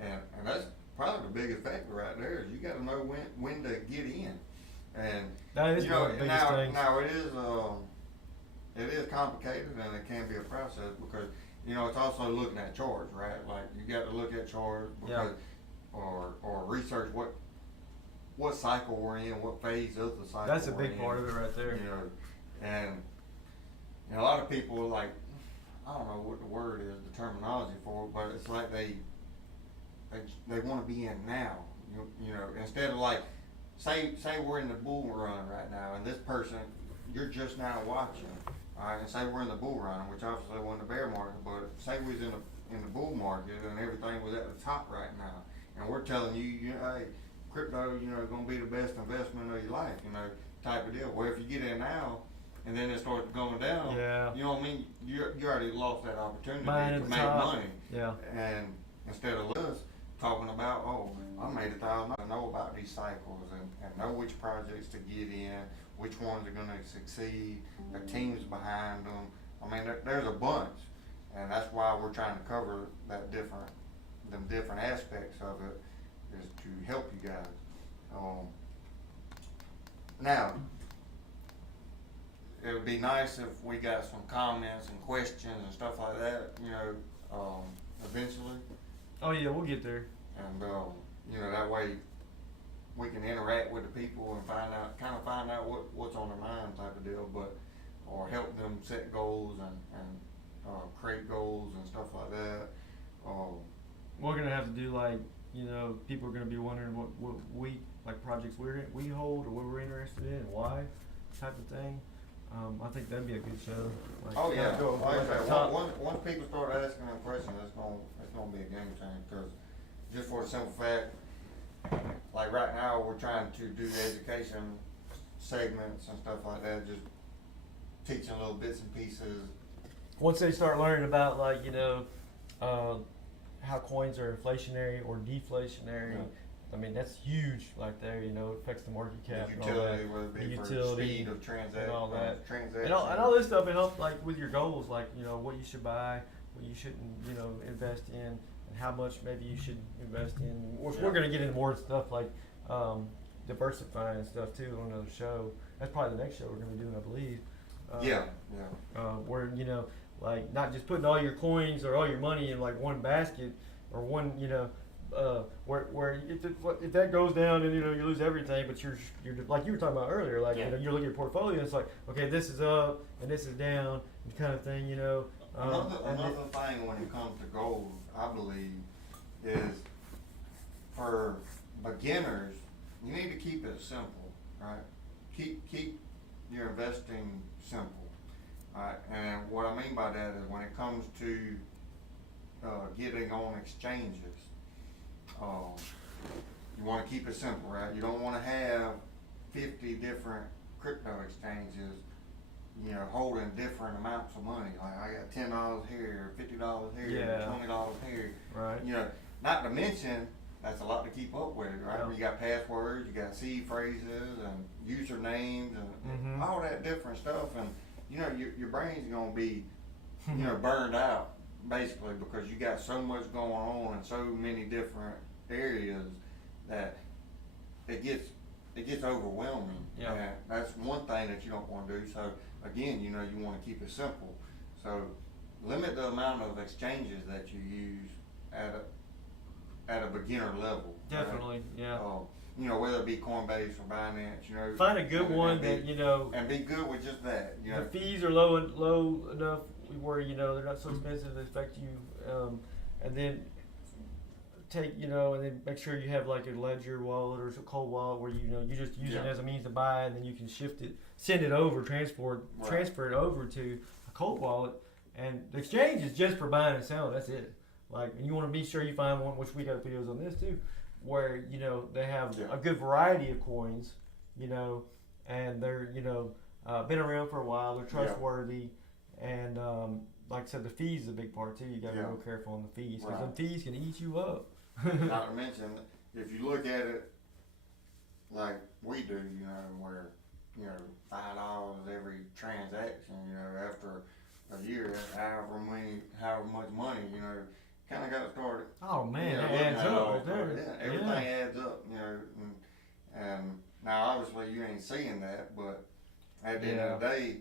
and that's probably the biggest factor right there. Is you got to know when to get in, and That is you know one of the biggest things. now it is complicated and it can be a process because you know it's also looking at charts, right? Like you got to look at charts because or research what cycle we're in, what phase of the cycle. That's a we're big in, part of it right there. You know, and you know, a lot of people like I don't know what the word is, the terminology for it, but it's like they want to be in now. You know, instead of like say we're in the bull run right now, and this person you're just now watching. All right, and say we're in the bull run, which obviously wasn't the bear market, but say we was in the bull market and everything was at the top right now, and we're telling you know, hey, crypto, you know, going to be the best investment of your life, you know, type of deal. Well, if you get in now, and then it starts going down, you know what I mean? You already lost that opportunity to make money. Yeah. And instead of us talking about, oh, I made $1,000, I know about these cycles and know which projects to get in, which ones are going to succeed, the teams behind them. I mean, there's a bunch, and that's why we're trying to cover them different aspects of it. Is to help you guys. Now, it would be nice if we got some comments and questions and stuff like that, you know, eventually. Oh yeah, we'll get there. And, you know, that way we can interact with the people and find out what's on their mind type of deal, or help them set goals and create goals and stuff like that. We're gonna have to do like, you know, people are going to be wondering what we, like projects we hold or what we're interested in and why, type of thing. I think that'd be a good show. Like, oh yeah, like I said, top. once people start asking them questions, it's gonna be a game changer. Because just for the simple fact, like right now we're trying to do the education segments and stuff like that, just teaching little bits and pieces. Once they start learning about like, you know, how coins are inflationary or deflationary. Yeah. I mean, that's huge right there, you know, it affects the market cap The and all that. utility, whether it be The for utility speed of transaction, and all that. transaction. And all this stuff, it helps like with your goals, like, you know, what you should buy, what you shouldn't, you know, invest in, and how much maybe you should invest in. We're going to get into more stuff like diversifying and stuff too on another show. That's probably the next show we're going to be doing, I believe. Where, you know, like not just putting all your coins or all your money in like one basket or one, you know, where if that goes down and you know you lose everything, but you're like you were talking about earlier, like you know you're looking at your portfolio, and it's like okay, this is up and this is down, and kind of thing, you know. Another thing when it comes to goals, I believe, is for beginners, you need to keep it simple, right? Keep your investing simple. Right, and what I mean by that is when it comes to getting on exchanges, you want to keep it simple, right? You don't want to have 50 different crypto exchanges, you know, holding different amounts of money. Like I got $10 here, $50 here, $20 here. Right. You know, not to mention that's a lot to keep up with, right? Yeah. You got passwords, you got seed phrases, and usernames, and all that different stuff, and you know, your brain's gonna be, you know, burned out basically because you got so much going on in so many different areas that it gets overwhelming. Yeah. And that's one thing that you don't want to do. So again, you know, you want to keep it simple. So limit the amount of exchanges that you use at a beginner level. Definitely, right? yeah. You know, whether it be Coinbase or Binance, you know. Find a good one that, you know. And be good with just that. You know. The fees are low enough where, you know, they're not so expensive to affect you. And then take, and then make sure you have like a ledger wallet or a cold wallet where you just use it as a means to buy, and then you can shift it, send it over, transfer it over to a cold wallet. And the exchange is just for buying and selling. That's it. Like, and you want to be sure you find one, which we got videos on this too, where they have a good variety of coins, and they're been around for a while. They're trustworthy, and like I said, the fees is a big part too. You got to be real careful on the fees, because the fees can eat you up. Not to mention, if you look at it like we do, where $5 every transaction, after a year, however much money, kind of got to start. Oh man, that adds up right there. Yeah, everything adds up, and now obviously you ain't seeing that, but at the end of the day,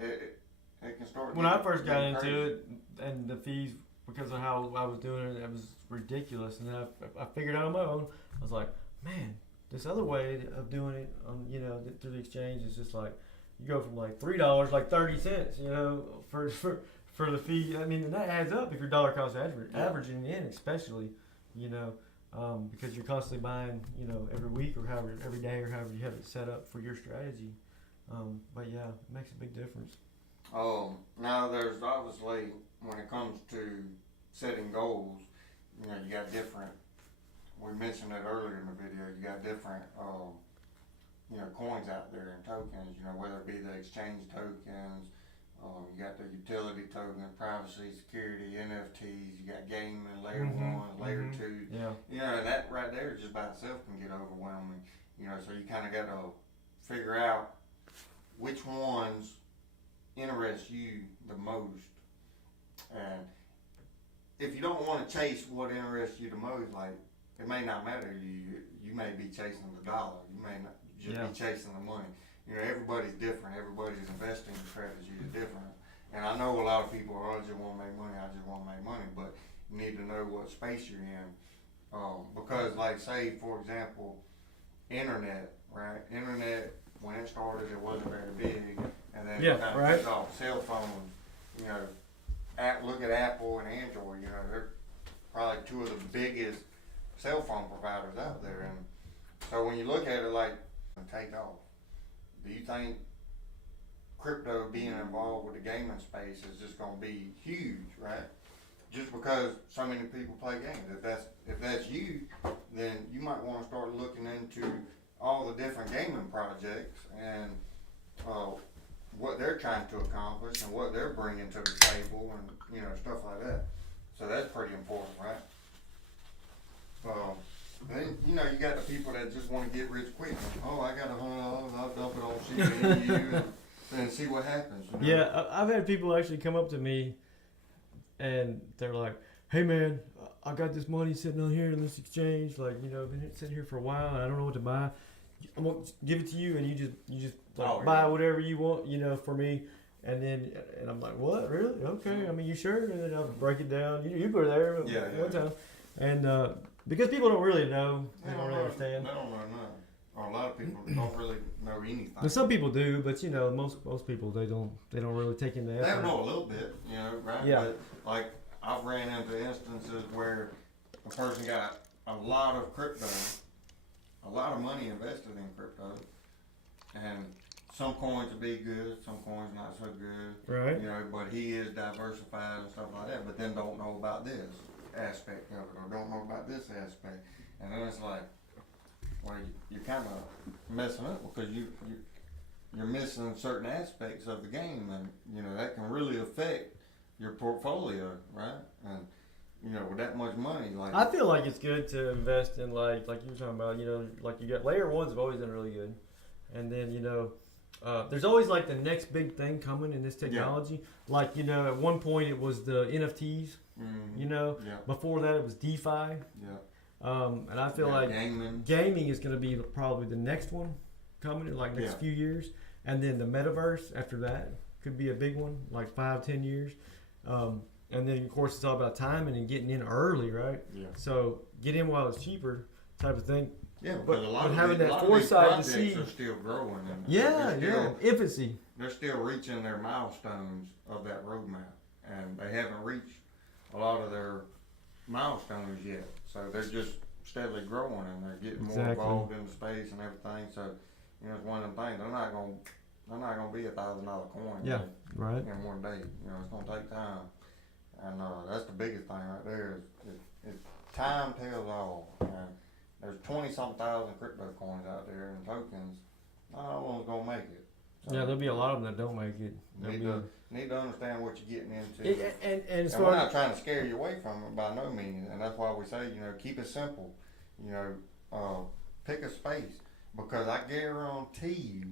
it can start. When I first got into it, and the fees, because of how I was doing it, it was ridiculous. And then I figured out on my own. I was like, man, this other way of doing it, through the exchange is just like, you go from like $3, like 30 cents, for the fee. I mean, and that adds up if you're dollar cost averaging in, especially, because you're constantly buying, every week or every day or however you have it set up for your strategy. But yeah, it makes a big difference. Now there's obviously, when it comes to setting goals, you got different, we mentioned it earlier in the video, you got different, coins out there and tokens, whether it be the exchange tokens, you got the utility token, privacy, security, NFTs, you got gaming, layer 1, layer 2. Yeah. That right there just by itself can get overwhelming, so you kind of got to figure out which ones interest you the most. And if you don't want to chase what interests you the most, like, it may not matter to you. You may be chasing the dollar. You may not just be chasing the money. Everybody's different. Everybody's investing strategy is different. And I know a lot of people are, I just want to make money. I just want to make money. But you need to know what space you're in. Because, like, say, for example, internet, right? Internet, when it started, it wasn't very big. And then it kind of took off. Cell phones, look at Apple and Android. They're probably two of the biggest cell phone providers out there. And so when you look at it like take off, do you think crypto being involved with the gaming space is just going to be huge, right? Just because so many people play games. If that's you, then you might want to start looking into all the different gaming projects and what they're trying to accomplish and what they're bringing to the table and stuff like that. So that's pretty important, right? Then you got the people that just want to get rich quick. Oh, I got $100, I'll dump it on CPU and see what happens. Yeah, I've had people actually come up to me and they're like, "Hey man, I got this money sitting on here in this exchange. Like, I've been sitting here for a while and I don't know what to buy. I'm gonna give it to you, and you just buy whatever you want, for me." And I'm like, "What? Really? Okay. I mean, you sure?" And then I'll break it down. You were there one time, and because people don't really know, they don't really understand. They don't know nothing. Or a lot of people don't really know anything. But some people do, but most people they don't really take into effort. They know a little bit, right? Yeah. But like I've ran into instances where a person got a lot of crypto, a lot of money invested in crypto, and some coins will be good, some coins not so good. Right. But he is diversified and stuff like that, but then don't know about this aspect of it, or don't know about this aspect. And then it's like, well, you're kind of messing up because you're missing certain aspects of the game, and that can really affect your portfolio, right? And with that much money, like I feel like it's good to invest in like you were talking about, like you got layer ones have always done really good, and then there's always like the next big thing coming in this technology. Like at one point it was the NFTs, before that it was DeFi. And I feel like gaming is going to be probably the next one coming in like next few years, and then the metaverse after that could be a big one, like 5-10 years. And then of course it's all about timing and getting in early, right? Yeah. So get in while it's cheaper, type of thing. Yeah, but a lot of having these, that foresight to see are still growing. And infancy. They're still reaching their milestones of that roadmap, and they haven't reached a lot of their milestones yet. So they're just steadily growing and they're getting more Exactly. involved in the space and everything. So, you know, it's one of them things. They're not gonna be $1,000 coin Yeah. Right. in one day. You know, it's gonna take time. And that's the biggest thing right there is time tells all. There's 20-something thousand crypto coins out there and tokens. Not all of them's gonna make it. So Yeah, there'll be a lot of them that don't make it. Need to understand what you're getting into. And as And far we're not trying to scare you away from it by no means, and that's why we say, you know, keep it simple. You know, pick a space, because I guarantee you,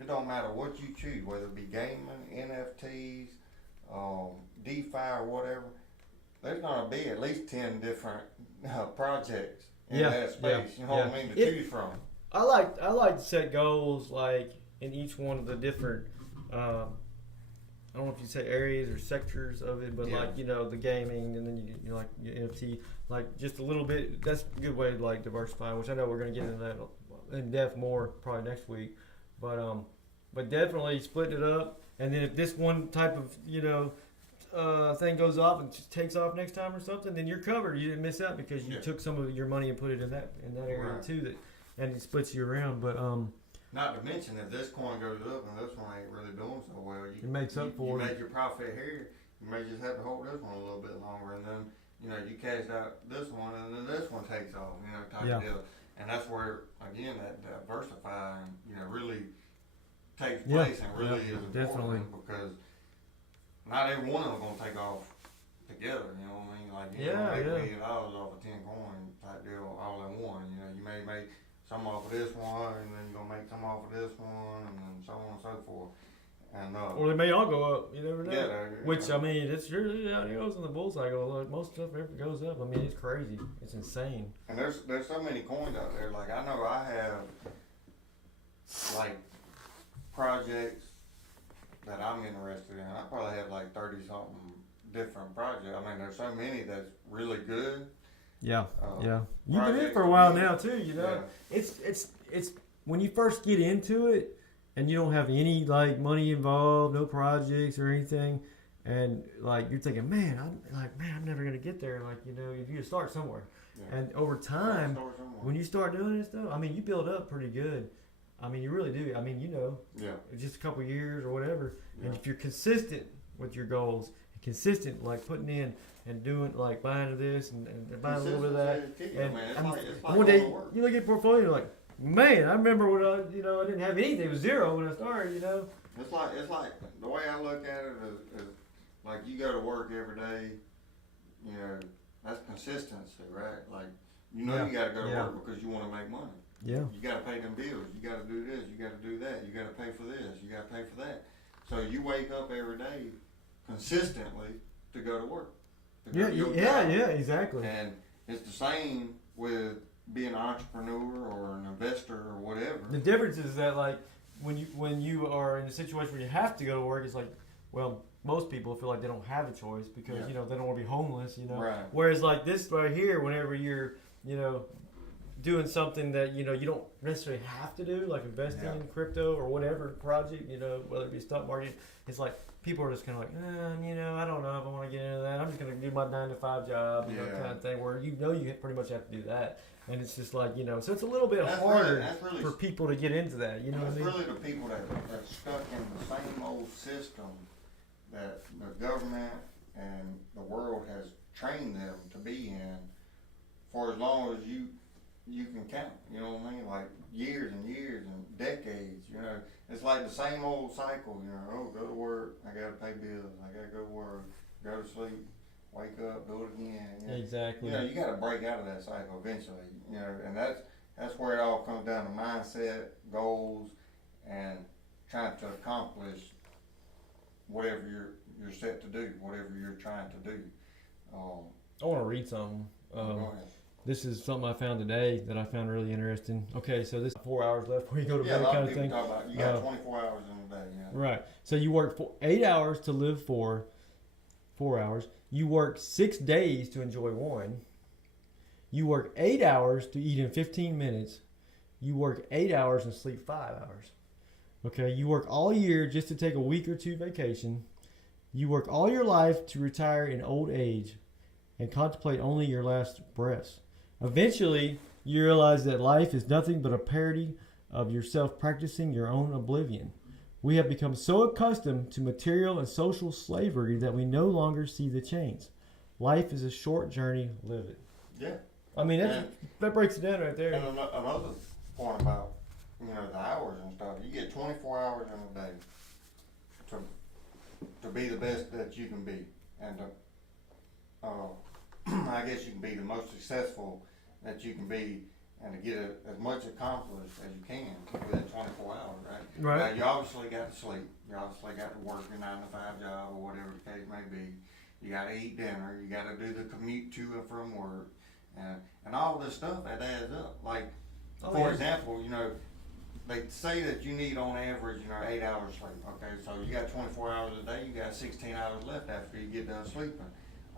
it don't matter what you choose, whether it be gaming, NFTs, DeFi or whatever. There's gonna be at least 10 different projects in that space. You know what I mean, to choose from. I like to set goals like in each one of the different. I don't know if you say areas or sectors of it, but like, you know, the gaming, and then you like your NFT, like just a little bit. That's a good way to like diversify, which I know we're going to get into that in depth more probably next week. But definitely splitting it up, and then if this one type of, you know, thing goes off and just takes off next time or something, then you're covered. You didn't miss out because you took some of your money and put it in that area too, and it splits you around. But not to mention, if this coin goes up and this one ain't really doing so well, it makes up for you it. make your profit here. You may just have to hold this one a little bit longer, and then, you know, you cash out this one, and then this one takes off. You know, type of deal. And that's where, again, that diversifying, you know, really takes place and really is important, because not every one of them gonna take off together. You know what I mean? Like, you know, make $1 million off of 10 coin type deal all in one. You know, you may make some off of this one, and then you're gonna make some off of this one, and then so on and so forth. And or they may all go up. You never know. Yeah, Which I mean, it's usually how it goes in the bull cycle. Like, most stuff ever goes up. I mean, it's crazy. It's insane. And there's so many coins out there. Like, I know I have like projects that I'm interested in. I probably have like 30 something different projects. I mean, there's so many that's really good. Yeah. You've been in it for a while now too. You know, it's when you first get into it and you don't have any like money involved, no projects or anything, and like you're thinking, man, I'm never gonna get there. Like, you know, if you start somewhere, and over time, when you start doing this stuff, I mean, you build up pretty good. I mean, you really do. I mean, you know, just a couple years or whatever, and if you're consistent with your goals, consistent like putting in and doing, like buying this and buying a little bit of that, and one day you look at your portfolio, you're like, man, I remember when I didn't have anything, it was zero when I started. You know, it's like the way I look at it is like, you go to work every day. You know, that's consistency, right? Like, you know, you got to go to work because you want to make money. Yeah. You got to pay them bills. You got to do this. You got to do that. You got to pay for this. You got to pay for that. So you wake up every day consistently to go to work. Yeah, exactly. And it's the same with being an entrepreneur or an investor or whatever. The difference is that, like, when you are in a situation where you have to go to work, it's like, well, most people feel like they don't have a choice because you know, they don't want to be homeless. You know, right. Whereas like this right here, whenever you're, you know, doing something that, you know, you don't necessarily have to do, like investing in crypto or whatever project, you know, whether it be stock market, it's like people are just kind of like, you know, I don't know if I want to get into that. I'm just going to do my 9-to-5 job, you know, kind of thing, where you know you pretty much have to do that. And it's just like, you know, so it's a little bit harder for people to get into that, you know what I mean? It's really the people that's stuck in the same old system that the government and the world has trained them to be in for as long as you can count, you know what I mean? Like years and years and decades, you know. It's like the same old cycle, you know. Oh, go to work, I gotta pay bills, I gotta go to work, go to sleep, wake up, do it again. You know? Exactly. You know, you gotta break out of that cycle eventually, you know, and that's where it all comes down to mindset, goals, and trying to accomplish whatever you're set to do, whatever you're trying to do. I want to read something. Go ahead. This is something I found today that I found really interesting. Okay, so this is 4 hours left before you go to bed, kind of thing. Talk about, you got 24 hours in a day. Yeah. Right. So you work 8 hours to live for 4 hours. You work 6 days to enjoy 1. You work 8 hours to eat in 15 minutes. You work 8 hours and sleep 5 hours. Okay, you work all year just to take a week or two vacation. You work all your life to retire in old age. and contemplate only your last breaths. Eventually, you realize that life is nothing but a parody of yourself practicing your own oblivion. We have become so accustomed to material and social slavery that we no longer see the change. Life is a short journey, live it. Yeah. I mean, And- that breaks it down right there. And another point about, the hours and stuff, you get 24 hours in a day to be the best that you can be. And I guess you can be the most successful that you can be, and to get as much accomplished as you can within 24 hours, right? Right. Now, you obviously got to sleep. You obviously got to work your 9 to 5 job or whatever the case may be. You got to eat dinner. You got to do the commute to and from work. And all this stuff, that adds up. Like, for example, they say that you need on average, 8 hours sleep. Okay, so you got 24 hours a day, you got 16 hours left after you get done sleeping.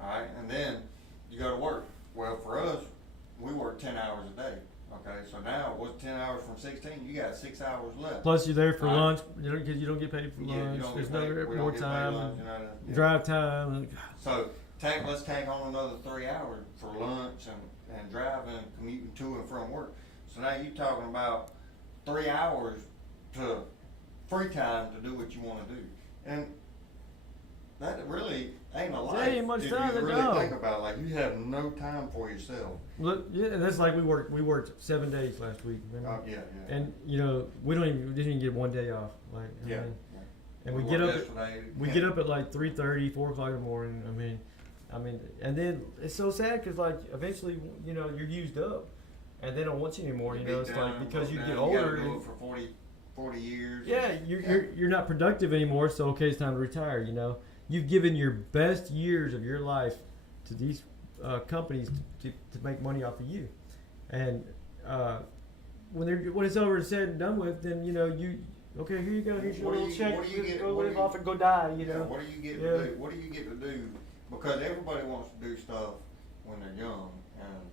All right, and then you go to work. Well, for us, we work 10 hours a day. Okay, so now what's 10 hours from 16? You got 6 hours left. Plus, you're there for Right. lunch. Because you don't get paid for Yeah, lunch. you don't There's get paid, no we more don't get paid time, lunch, yeah. drive time. So let's tag on another 3 hours for lunch and driving, commuting to and from work. So now you're talking about 3 hours to free time to do what you want to do, and that really ain't a life. ain't much if time you to really go. think about it. Like, you have no time for yourself. Look, yeah, and that's like we worked 7 days last week. Remember? Yeah. And we didn't even get one day off. Like, I Yeah. mean, and we worked get up. yesterday. We get up at like 3:30, 4 o'clock in the morning. I mean, and then it's so sad because like eventually, you're used up, and they don't want you anymore. You It's beat like down, because broke you down, get you older. gotta do And, it for 40 years. yeah, you're not productive anymore. So okay, it's time to retire. You've given your best years of your life to these companies to make money off of you, and when it's over and said and done with, then okay, here you go, here's your What do little you- check, what do you just get- go what do live you- off and go die. Yeah, what do you get Yeah. to do? What do you get to do? Because everybody wants to do stuff when they're young, and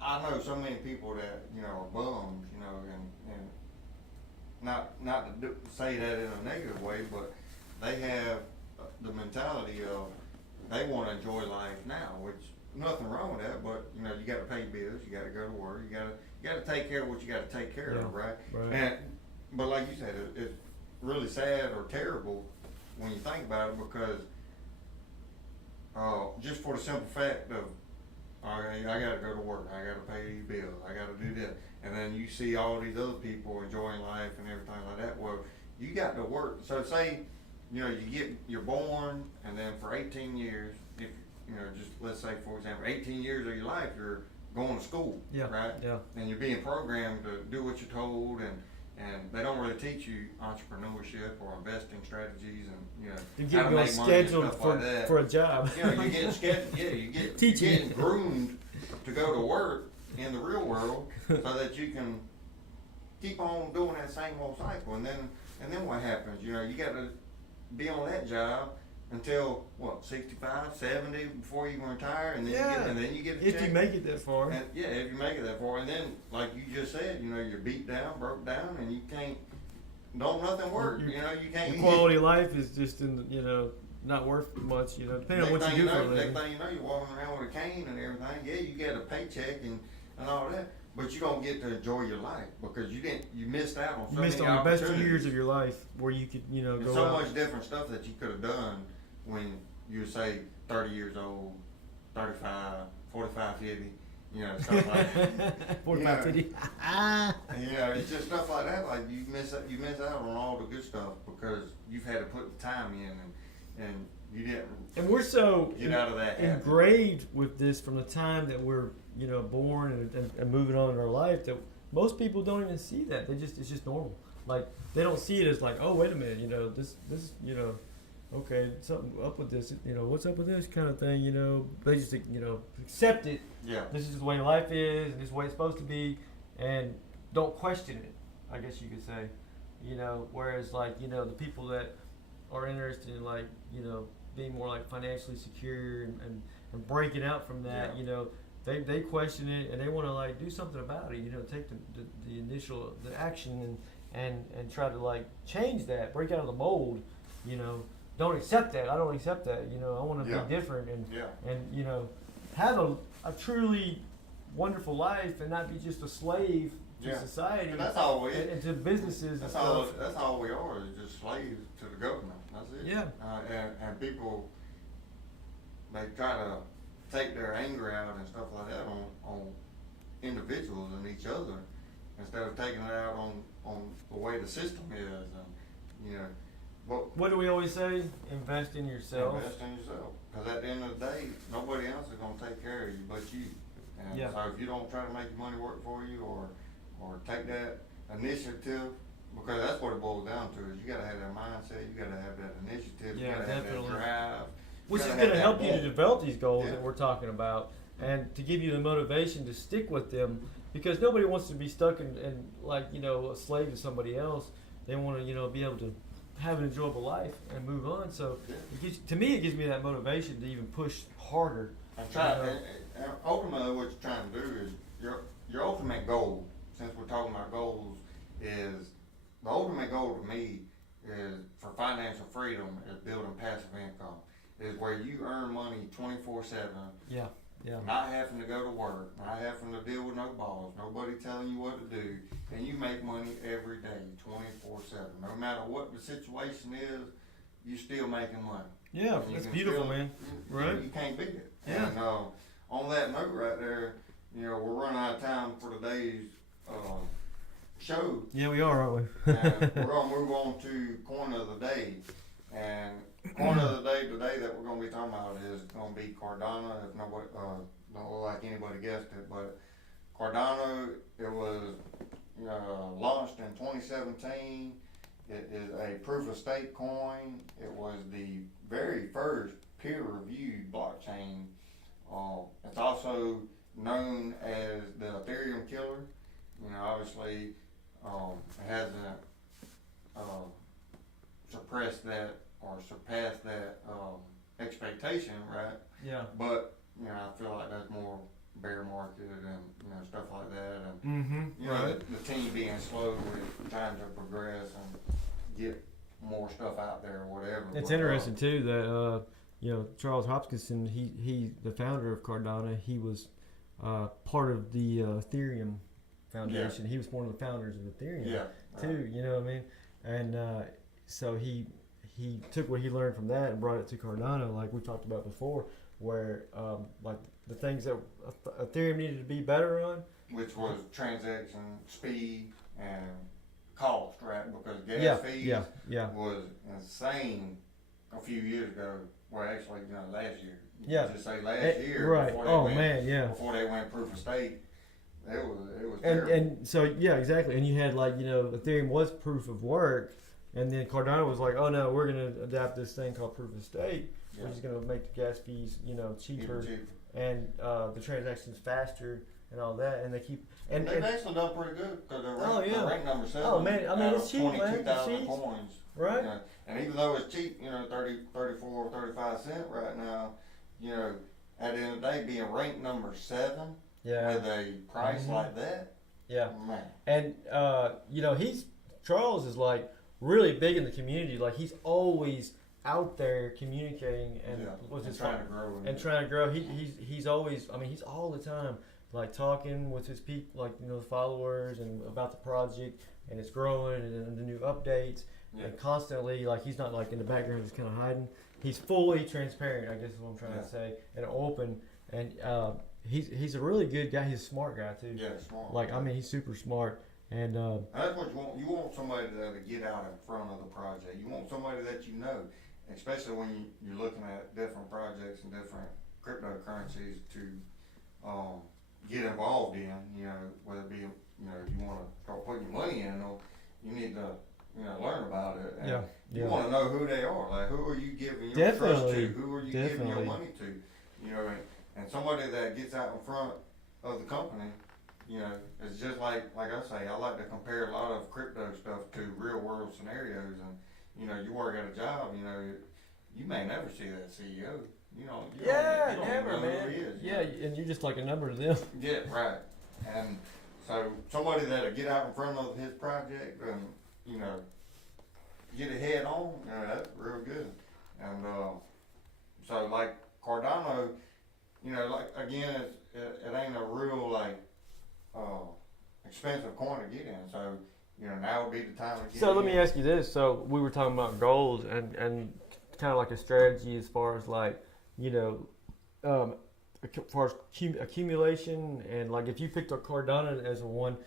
I know so many people that are bums, and not to say that in a negative way, but they have the mentality of they want to enjoy life now, which nothing wrong with that, but you got to pay bills, you got to go to work, you got to take care of what you got to take care of, right? Right. But like you said, it's really sad or terrible when you think about it, because just for the simple fact of, okay, I gotta go to work, I gotta pay these bills, I gotta do this, and then you see all these other people enjoying life and everything like that. Well, you got to work. So say, you're born, and then for 18 years, if just let's say for example, 18 years of your life you're going to school, Yeah. right? Yeah. And you're being programmed to do what you're told, and they don't really teach you entrepreneurship or investing strategies, and You're how to getting make money and scheduled stuff like that. for a job. You're getting scheduled. Yeah, you get Teaching. you're getting groomed to go to work in the real world so that you can keep on doing that same old cycle. And then what happens? You got to be on that job until 65, 70 before you can retire, and then you get a If check. you make it that far. And, yeah, if you make it that far, and then like you just said, you're beat down, broke down, and you can't. Don't nothing work. You can't. The quality of life is just not worth much. Depending on what you do for a living. Next thing you know, you're walking around with a cane and everything. Yeah, you get a paycheck and all that, but you don't get to enjoy your life because you missed out on so You missed many on the best 2 opportunities. years of your life where you could And go so out. much different stuff that you could have done when you were, say, 30 years old, 35, 45, 50, stuff like that. 45, 50. It's just stuff like that. Like you miss out on all the good stuff because you've had to put the time in, and you didn't. And we're so Get out of that habit. engraved with this from the time that we're born and moving on in our life that most people don't even see that. It's just normal. Like they don't see it as like, oh wait a minute, this okay, something up with this, what's up with this kind of thing, they just accept it. Yeah. This is the way life is, and this is the way it's supposed to be, and don't question it, I guess you could say. Whereas like, the people that are interested in like, being more like financially secure and breaking out from that, Yeah. They question it and they want to like do something about it, take the initial action and try to like change that, break out of the mold, don't accept that. I don't accept that. You know, I want to Yeah. be different and Yeah. you know, have a truly wonderful life and not be just a slave to Yeah. society And that's all we. and to businesses and That's all. stuff. That's all we are. Is just slaves to the government. That's it. Yeah. And people, they try to take their anger out and stuff like that on individuals and each other instead of taking it out on the way the system is, and you know. But What do we always say? Invest in yourself. invest in yourself, because at the end of the day, nobody else is gonna take care of you but you. And Yeah. so if you don't try to make your money work for you, or take that initiative, because that's what it boils down to, is you gotta have that mindset, you gotta have that initiative, you Yeah, gotta have definitely. that drive. Which is gotta going have to that help you to want. develop these goals Yeah. that we're talking about and to give you the motivation to stick with them, because nobody wants to be stuck in like, you know, a slave to somebody else. They want to, you know, be able to have an enjoyable life and move on. So Yeah. to me, it gives me that motivation to even push harder. And try, You know? and ultimately what you're trying to do is, your ultimate goal, since we're talking about goals, is, the ultimate goal to me is, for financial freedom, is building passive income. Is where you earn money 24/7, Yeah, yeah, not having to go to work, not having to deal with no boss, nobody telling you what to do, and you make money every day, 24/7. No matter what the situation is, you still making money. yeah. And you That's can beautiful, still- man. you- Right? You can't beat it. Yeah. And on that note right there, you know, we're running out of time for today's show, Yeah, we are, aren't we? and we're gonna move on to corner of the day. And corner of the day today that we're gonna be talking about is gonna be Cardano. If nobody don't look like anybody guessed it, but Cardano, it was launched in 2017. It is a proof of stake coin. It was the very first peer-reviewed blockchain. It's also known as the Ethereum killer. You know, obviously, it hasn't suppressed that or surpassed that expectation, right? Yeah. But you know, I feel like that's more bear market and stuff like that, and Mm-hmm. you know, Right. the team being slow with trying to progress and get more stuff out there or whatever. It's But, interesting too that you know, Charles Hopkinson, he the founder of Cardano, he was part of the Ethereum Foundation. He was one of the founders of Ethereum Yeah. too. You know what I mean? And so he took what he learned from that and brought it to Cardano, like we talked about before, where like the things that Ethereum needed to be better on. Which was transaction speed and cost, right? Because gas Yeah, fees yeah. was insane a few years ago. Well, actually, last year. You Yeah. could just say last Eh, year. right. Before they Oh went, man, yeah. Before they went proof of stake, it was And terrible. and so yeah, exactly. And you had like, you know, Ethereum was proof of work, and then Cardano was like, oh no, we're gonna adapt this thing called proof of stake, Yeah. which is gonna make the gas fees, you know, cheaper, Even cheaper. and the transactions faster and all that. And they keep and They've actually done pretty good because they're Oh, yeah. ranked number 7. Oh, man, I mean, out it's of cheap, man. It's 22,000 cheap. coins. right. You know, and even though it's cheap, 34, 35 cents right now, at the end of the day, being ranked number 7 Yeah, with a price Mhm. like that, yeah. man. And you know, Charles is like really big in the community. Like he's always out there communicating and Yeah, what's and his trying to grow. and trying to grow. He's always, I mean, he's all the time like talking with his people, like, you know, followers and about the project, and it's growing and the new updates, Yeah. and constantly, like, he's not like in the background just kind of hiding. He's fully transparent, I guess is what I'm trying Yeah. to say, and open. And he's a really good guy. He's a smart guy too. Yeah, smart. Like, I mean, he's super smart. And And that's what you want. You want somebody to get out in front of the project. You want somebody that you know, especially when you're looking at different projects and different cryptocurrencies to get involved in. Whether it be if you want to start putting your money in, or you need to learn about it. And yeah, you yeah. want to know who they are. Like, who are you giving your trust Definitely, to? Who are you giving your definitely. money to? And somebody that gets out in front of the company. It's just like I say, I like to compare a lot of crypto stuff to real world scenarios. And you work at a job, you may never see that CEO. You don't Yeah, even never, know man. who he is. Yeah, and you're just like a number to them. Yeah, right. And so somebody that'll get out in front of his project and, get it head on, that's real good. And so like Cardano, you know, like again, it ain't a real like expensive coin to get in. So you know, now would be the time to get So in. let me ask you this. So we were talking about goals and kind of like a strategy as far as like, you know, as far as accumulation and like if you picked up Cardano as a one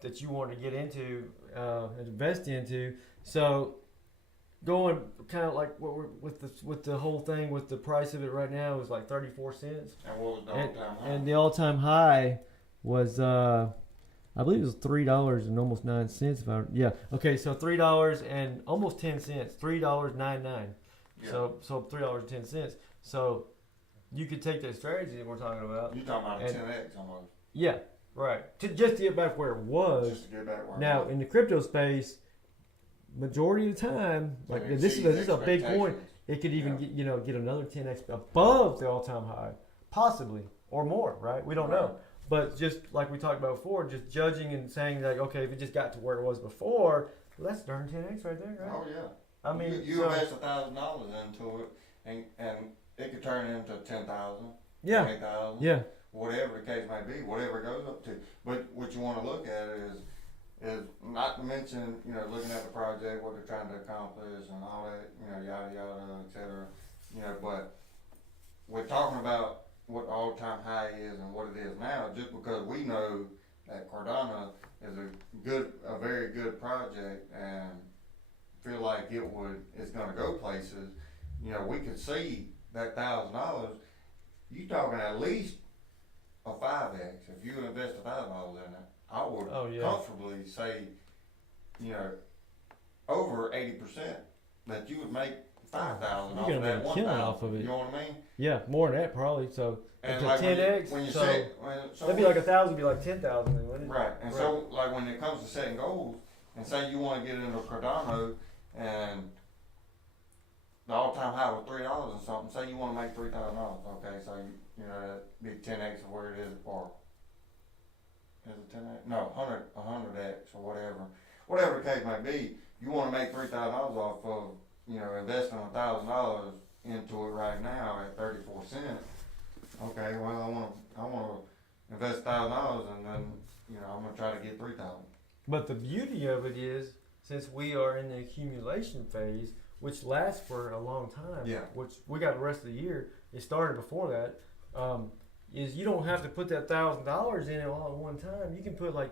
that you want to get into and invest into. So going kind of like what we're with the whole thing with the price of it right now is like 34 cents. And what was the all-time high? And the all-time high was I believe it was $3 and almost 9 cents. Okay, so $3 and almost 10 cents, $3.99. Yeah. So $3.10. So you could take that strategy that we're talking about. You're talking about a 10x almost. Yeah, right. Just to get back where it was. Just to get back where Now it was. in the crypto space, majority of the time, like this is a big coin. It could even get another 10x above the all-time high, possibly or more. Right? We don't know. But just like we talked about before, just judging and saying like, okay, if it just got to where it was before, well, that's darn 10x right there, right? Oh yeah. I mean, you invest $1,000 into it, and it could turn into 10,000, yeah, 20,000, yeah, whatever the case may be, whatever it goes up to. But what you want to look at is not to mention, you know, looking at the project, what they're trying to accomplish, and all that, you know, yada yada, etc. You know, but we're talking about what the all-time high is and what it is now, just because we know that Cardano is a very good project and feel like it's going to go places. You know, we could see that $1,000. You talking at least a 5x. If you invest $1,000 in it, I would comfortably say, you know, over 80% that you would make $5,000 off of that 1,000. Off of it. You know what I mean? Yeah, more than that probably. So and like 10x. When you so say, that'd be like 1,000. Be like 10,000. Then, wouldn't it? Right. And so like when it comes to setting goals, and say you want to get into Cardano, and the all-time high was $3 and something. Say you want to make $3,000. Okay, so you know that'd be 10x of where it is, or is it 10x? No, 100x or whatever the case may be. You want to make $3,000 off of investing $1,000 into it right now at 34 cents. Okay, well I want to invest $1,000 and then I'm gonna try to get 3,000. But the beauty of it is, since we are in the accumulation phase, which lasts for a long time, which we got the rest of the year, it started before that, is you don't have to put that $1,000 in it all at one time. You can put like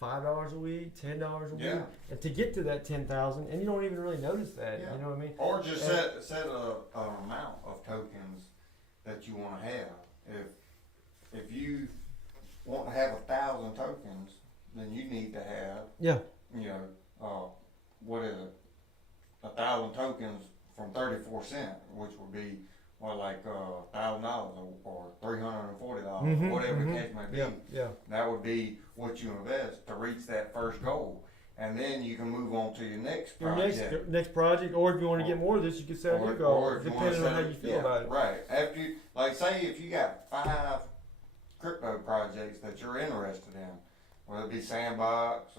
$5 a week, $10 a week, and to get to that 10,000, and you don't even really notice that. You know what I mean? Or just set an amount of tokens that you want to have. If you want to have 1,000 tokens, then you need to have what is it? 1,000 tokens from 34 cents, which would be like $1,000 or $340, whatever the case may be. That would be what you invest to reach that first goal, and then you can move on to your next project. Next project, or if you want to get more of this, you can set your goal, depending on how you feel about it. Right. After you, like, say if you got 5 crypto projects that you're interested in, whether it be Sandbox,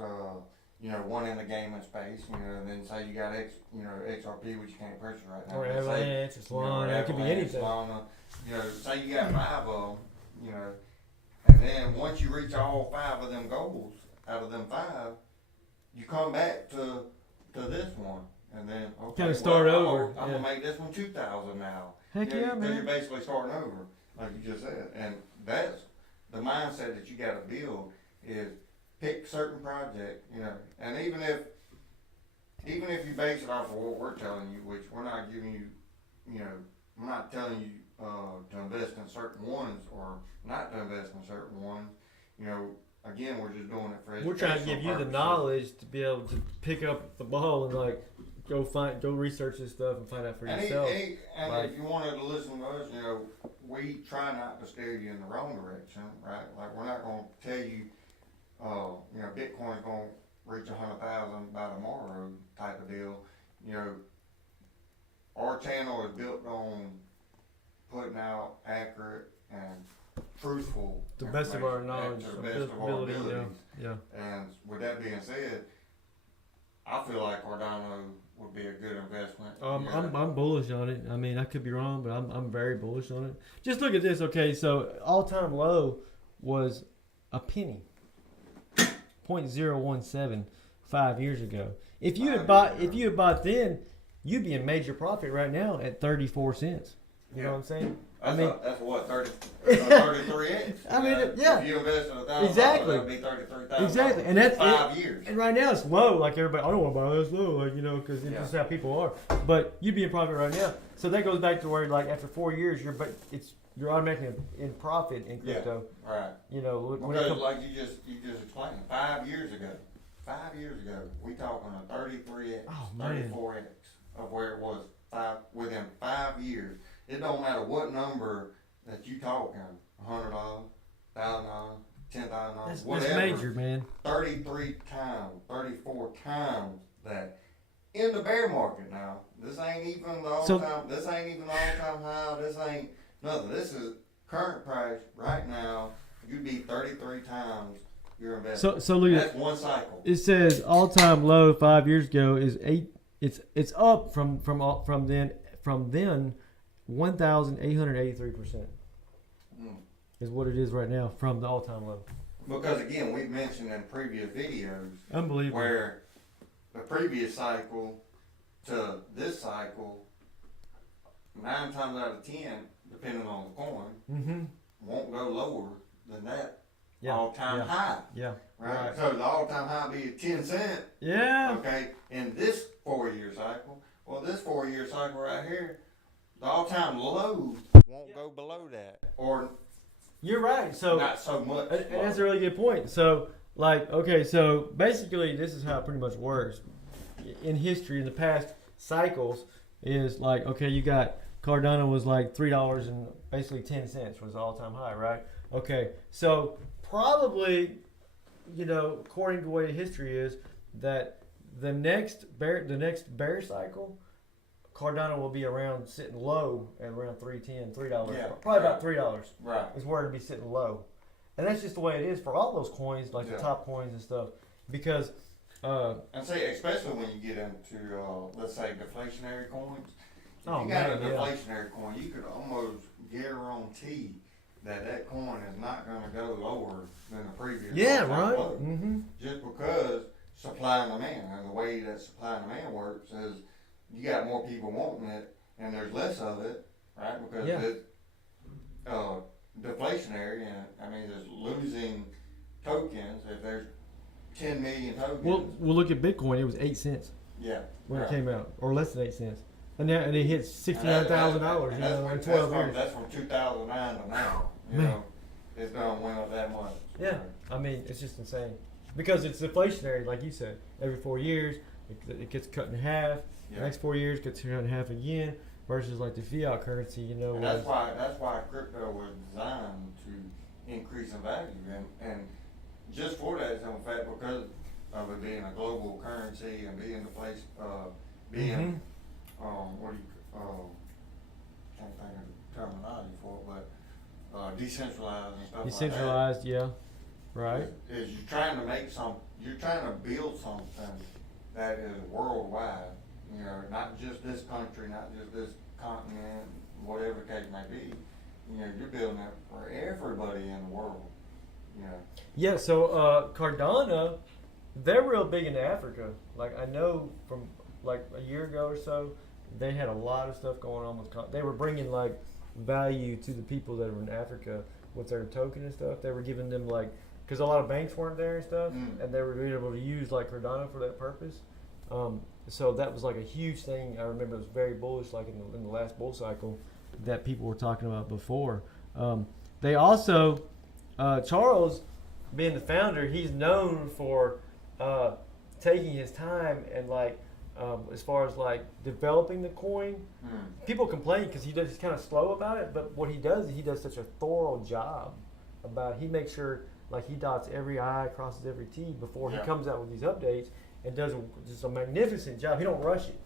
one in the gaming space, and then say you got XRP, which you can't purchase right now. Or Avalanche, Solana, it could be anything. Solana, say you got 5 of them, and then once you reach all 5 of them goals, out of them 5, you come back to this one, and then kind of start over. I'm gonna make this one 2,000 now. Heck yeah, man! Because you're basically starting over, like you just said, and that's the mindset that you got to build. Is pick certain project, and even if you base it off of what we're telling you, which we're not giving you, I'm not telling you to invest in certain ones or not to invest in certain ones. Again, we're just doing it for educational We're trying to give you the knowledge to be able to pick up the ball and like go research this stuff and find out for yourself. And if you wanted to listen to us, we try not to steer you in the wrong direction, right? Like we're not going to tell you, Bitcoin's going to reach 100,000 by tomorrow type of deal. Our channel is built on putting out accurate and truthful the best of our knowledge, to the best of our abilities. Yeah. And with that being said, I feel like Cardano would be a good investment. I'm bullish on it. I mean, I could be wrong, but I'm very bullish on it. Just look at this. Okay, so all-time low was a penny, 0.017 5 years ago. If you had bought then, you'd be in major profit right now at 34 cents. You know what I'm saying? That's what 33x. I mean, yeah. If you invested $1,000, exactly. that'd be $33,000. Exactly, and that's 5 years. And right now it's low. Like everybody, I don't want to buy this low, like because it's just how people are. But you'd be in profit right now. So that goes back to where like after 4 years, you're automatically in profit in crypto. Yeah, right. Because like you just explained, 5 years ago, we talking a 33x, 34x of where it was within 5 years. It don't matter what number that you talking, $100, $1,000, $10,000, whatever. That's major, man. 33 times, 34 times that in the bear market now. This ain't even the all-time. This ain't even the all-time high. This ain't nothing. This is current price right now. You'd be 33 times your investment. So look at that's one cycle. It says all-time low 5 years ago is 8. It's up from then 1,883% is what it is right now from the all-time low. Because again, we've mentioned in previous videos, unbelievable, where the previous cycle to this cycle, 9 times out of 10, depending on the coin, won't go lower than that all-time high. Yeah. Right? So the all-time high be 10 cents. Yeah. Okay. In this 4-year cycle, this 4-year cycle right here, the all-time low won't go below that. Or you're right. So not so much. And that's a really good point. So so basically this is how it pretty much works. In history, in the past cycles, is like, okay, you got Cardano was like $3 and basically 10 cents was the all-time high, right? Okay, so probably, according to the way history is, that the next bear cycle, Cardano will be sitting low at around $3.10, $3, probably about $3. Right, is where it'll be sitting low, and that's just the way it is for all those coins, like the top coins and stuff, because. And say, especially when you get into, let's say, deflationary coins. If you got a deflationary coin, you could almost guarantee that coin is not going to go lower than the previous. Yeah, right. Low. Just because supply and demand, and the way that supply and demand works is you got more people wanting it, and there's less of it, right? Because it's deflationary, and I mean, there's losing tokens. If there's 10 million tokens. We'll look at Bitcoin. It was 8 cents. Yeah. When it came out, or less than 8 cents, and it hit $69,000. In 12 years. That's from 2009 to now. You know, it's gonna went up that much. Yeah. I mean, it's just insane because it's deflationary, like you said. Every 4 years, it gets cut in half. The next 4 years gets cut in half again. Versus like the fiat currency, And that's why crypto was designed to increase in value, and just for that simple fact, because of it being a global currency and being the place, can't think of the terminology for it, but decentralized and stuff decentralized, like that. Yeah, right. Is you're trying to build something that is worldwide. Not just this country, not just this continent, whatever the case may be. You're building it for everybody in the world. Yeah, so Cardano, they're real big in Africa. Like I know from like a year ago or so, they had a lot of stuff going on with. They were bringing like value to the people that were in Africa with their token and stuff. They were giving them because a lot of banks weren't there and stuff, and they were being able to use like Cardano for that purpose. So that was like a huge thing. I remember it was very bullish, like in the last bull cycle that people were talking about before. They also. Charles, being the founder, he's known for taking his time and as far as developing the coin. People complain because he's kind of slow about it, but what he does is he does such a thorough job about. He makes sure he dots every I, crosses every T before he comes out with these updates, and does just a magnificent job. He don't rush it.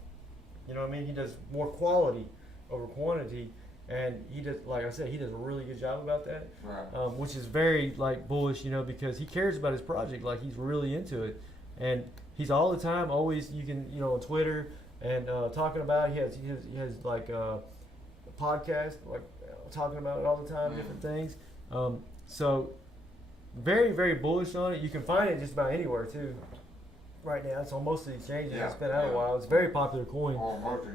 You know what I mean? He does more quality over quantity. And he does, like I said, he does a really good job about that, right. Which is very bullish, because he cares about his project, he's really into it, and he's all the time, always, you can, on Twitter and talking about it. He has like a podcast, like talking about it all the time, different things. So very, very bullish on it. You can find it just about anywhere too. Right now, it's on most of the exchanges. It's been out a while. It's a very popular coin. Or most of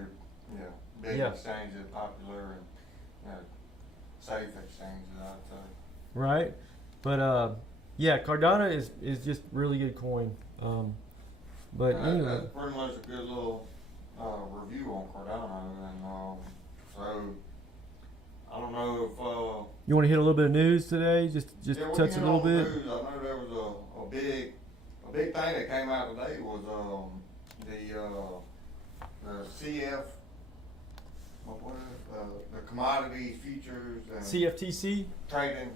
big exchanges, popular and safe exchanges, I'd say. Right, but Cardano is just really good coin. But anyway, that's pretty much a good little review on Cardano, and so I don't know if you want to hit a little bit of news today, just touch a little bit. News. I know there was a big thing that came out today was the CF. What was it? The Commodities Futures and CFTC Trading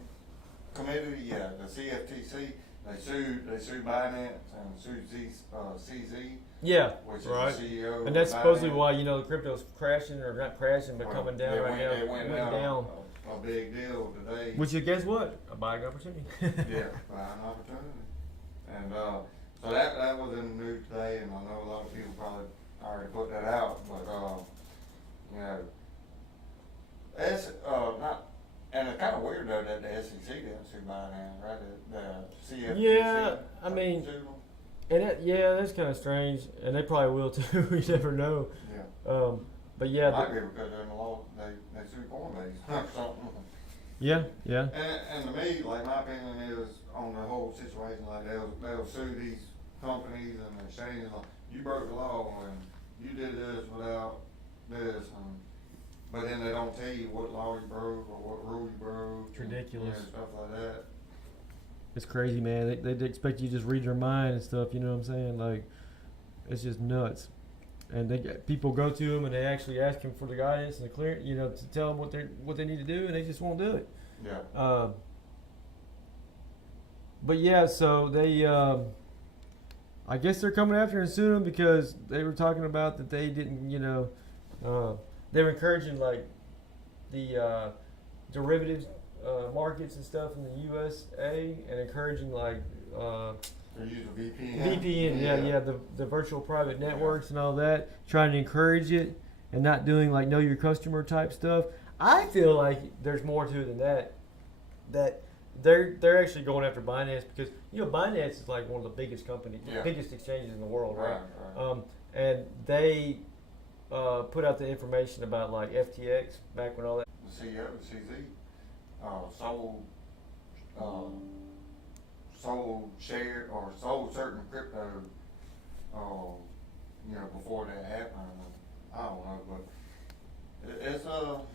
Committee, the CFTC. They sued Binance and sued CZ. Yeah, which right. is the CEO. And that's supposedly why the crypto's crashing, or not crashing, but coming down right now. It went down. A big deal today. Which is, guess what? A buying opportunity. Yeah, buying opportunity. And so that was in the news today, and I know a lot of people probably already put that out, but it's not. And it's kind of weird though that the SEC didn't sue Binance, right? The CFTC. Yeah, I mean, and that's kind of strange, and they probably will too. You never know. Yeah. But yeah. Might be because they're in the law. They sue Coinbase or something. Yeah. And to me, like, my opinion is on the whole situation, like they'll sue these companies and exchanges. Like, you broke the law and you did this without this, but then they don't tell you what law you broke or what rule you broke. It's ridiculous. And stuff like that. It's crazy, man. They expect you to just read your mind and stuff. You know what I'm saying? Like, it's just nuts. And people go to them and they actually ask him for the guidance and the clear, to tell them what they need to do, and they just won't do it. Yeah. But yeah, so they, I guess they're coming after and suing them because they were talking about that they didn't, they were encouraging like the derivatives markets and stuff in the USA, and encouraging like. They use a VPN. VPN, the virtual private networks and all that, trying to encourage it and not doing like know your customer type stuff. I feel like there's more to it than that. That they're actually going after Binance because Binance is like one of the biggest companies, biggest exchanges in the world, right? And they put out the information about like FTX back when all that. The CEO, CZ, sold certain crypto, before that happened. I don't know, but it's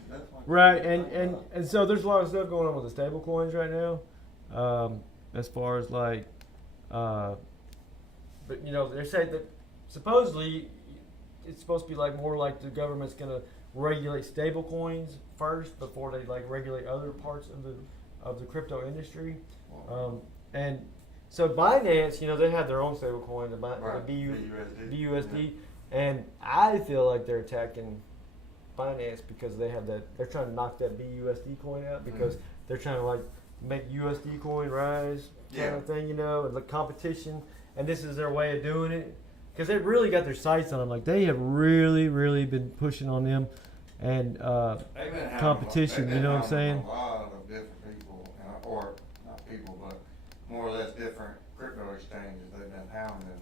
that's right, and so there's a lot of stuff going on with the stable coins right now, as far as like, but they say that supposedly it's supposed to be like more like the government's gonna regulate stable coins first before they like regulate other parts of the crypto industry. And so Binance, they have their own stable coin, the BUSD, and I feel like they're attacking Binance because they have that. They're trying to knock that BUSD coin out because they're trying to like make USD coin rise, kind of thing, and the competition. And this is their way of doing it because they really got their sights on them. Like they have really, really been pushing on them and competition. You know what I'm saying? A lot of different people, or not people, but more or less different crypto exchanges they've been hounding,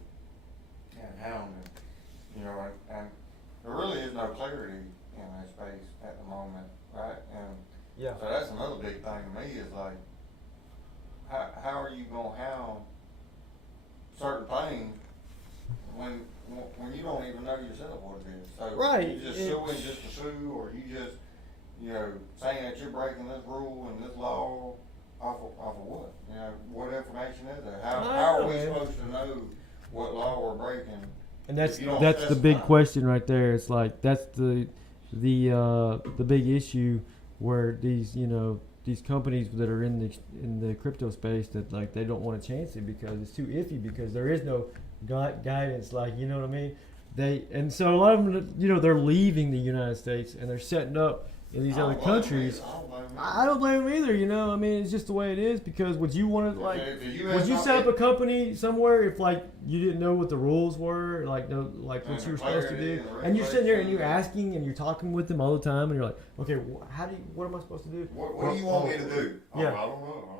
and there really is no clarity in that space at the moment, right? And so that's another big thing to me is like, how are you gonna hound certain things when you don't even know yourself what it is? So you just suing just to sue, or you just saying that you're breaking this rule and this law. Off of what? What information is there? How are we supposed to know what law we're breaking? And that's the big question right there. It's like that's the big issue where these companies that are in the crypto space that like they don't want to chance it because it's too iffy because there is no guidance, like, what I mean? And so a lot of them, they're leaving the United States and they're setting up in these I other don't blame countries. me. I don't blame me. I don't blame them either, you know. I mean, it's just the way it is. Because would you want to like? If the US Would you don't set up get- a company somewhere if like you didn't know what the rules were, like no, like what And you were the supposed to clarity do, and the and you're sitting there and you're regulations. asking and you're talking with them all the time, and you're like, okay, what am I supposed to do? What do you want me to do? Oh, Yeah. I don't know.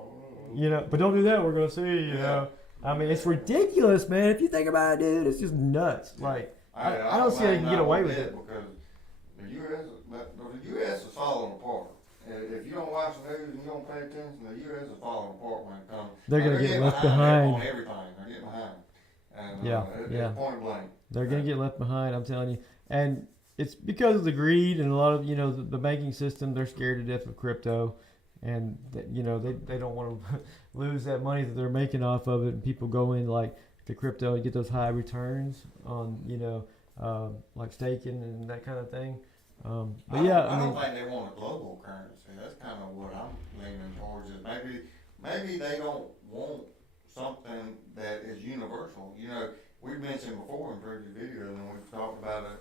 You know, but don't do that. We're gonna see. You Yeah. know, I mean, it's ridiculous, man. If you think about it, dude, it's just nuts. Like, I don't see how you can get away with it. Because the U.S. is falling apart. If you don't watch the news and you don't pay attention, the U.S. is falling apart when it comes. They're and gonna get getting left on behind. everything. They're getting behind. And Yeah, yeah. it's point blank. They're gonna get left behind. I'm telling you, and it's because of the greed and a lot of the banking system. They're scared to death of crypto, and they don't want to lose that money that they're making off of it. And people go in like to crypto and get those high returns on like staking and that kind of thing. But yeah, I don't think they want a global currency. That's kind of what I'm leaning towards. Is maybe they don't want something that is universal. We mentioned before in previous videos, and we've talked about it,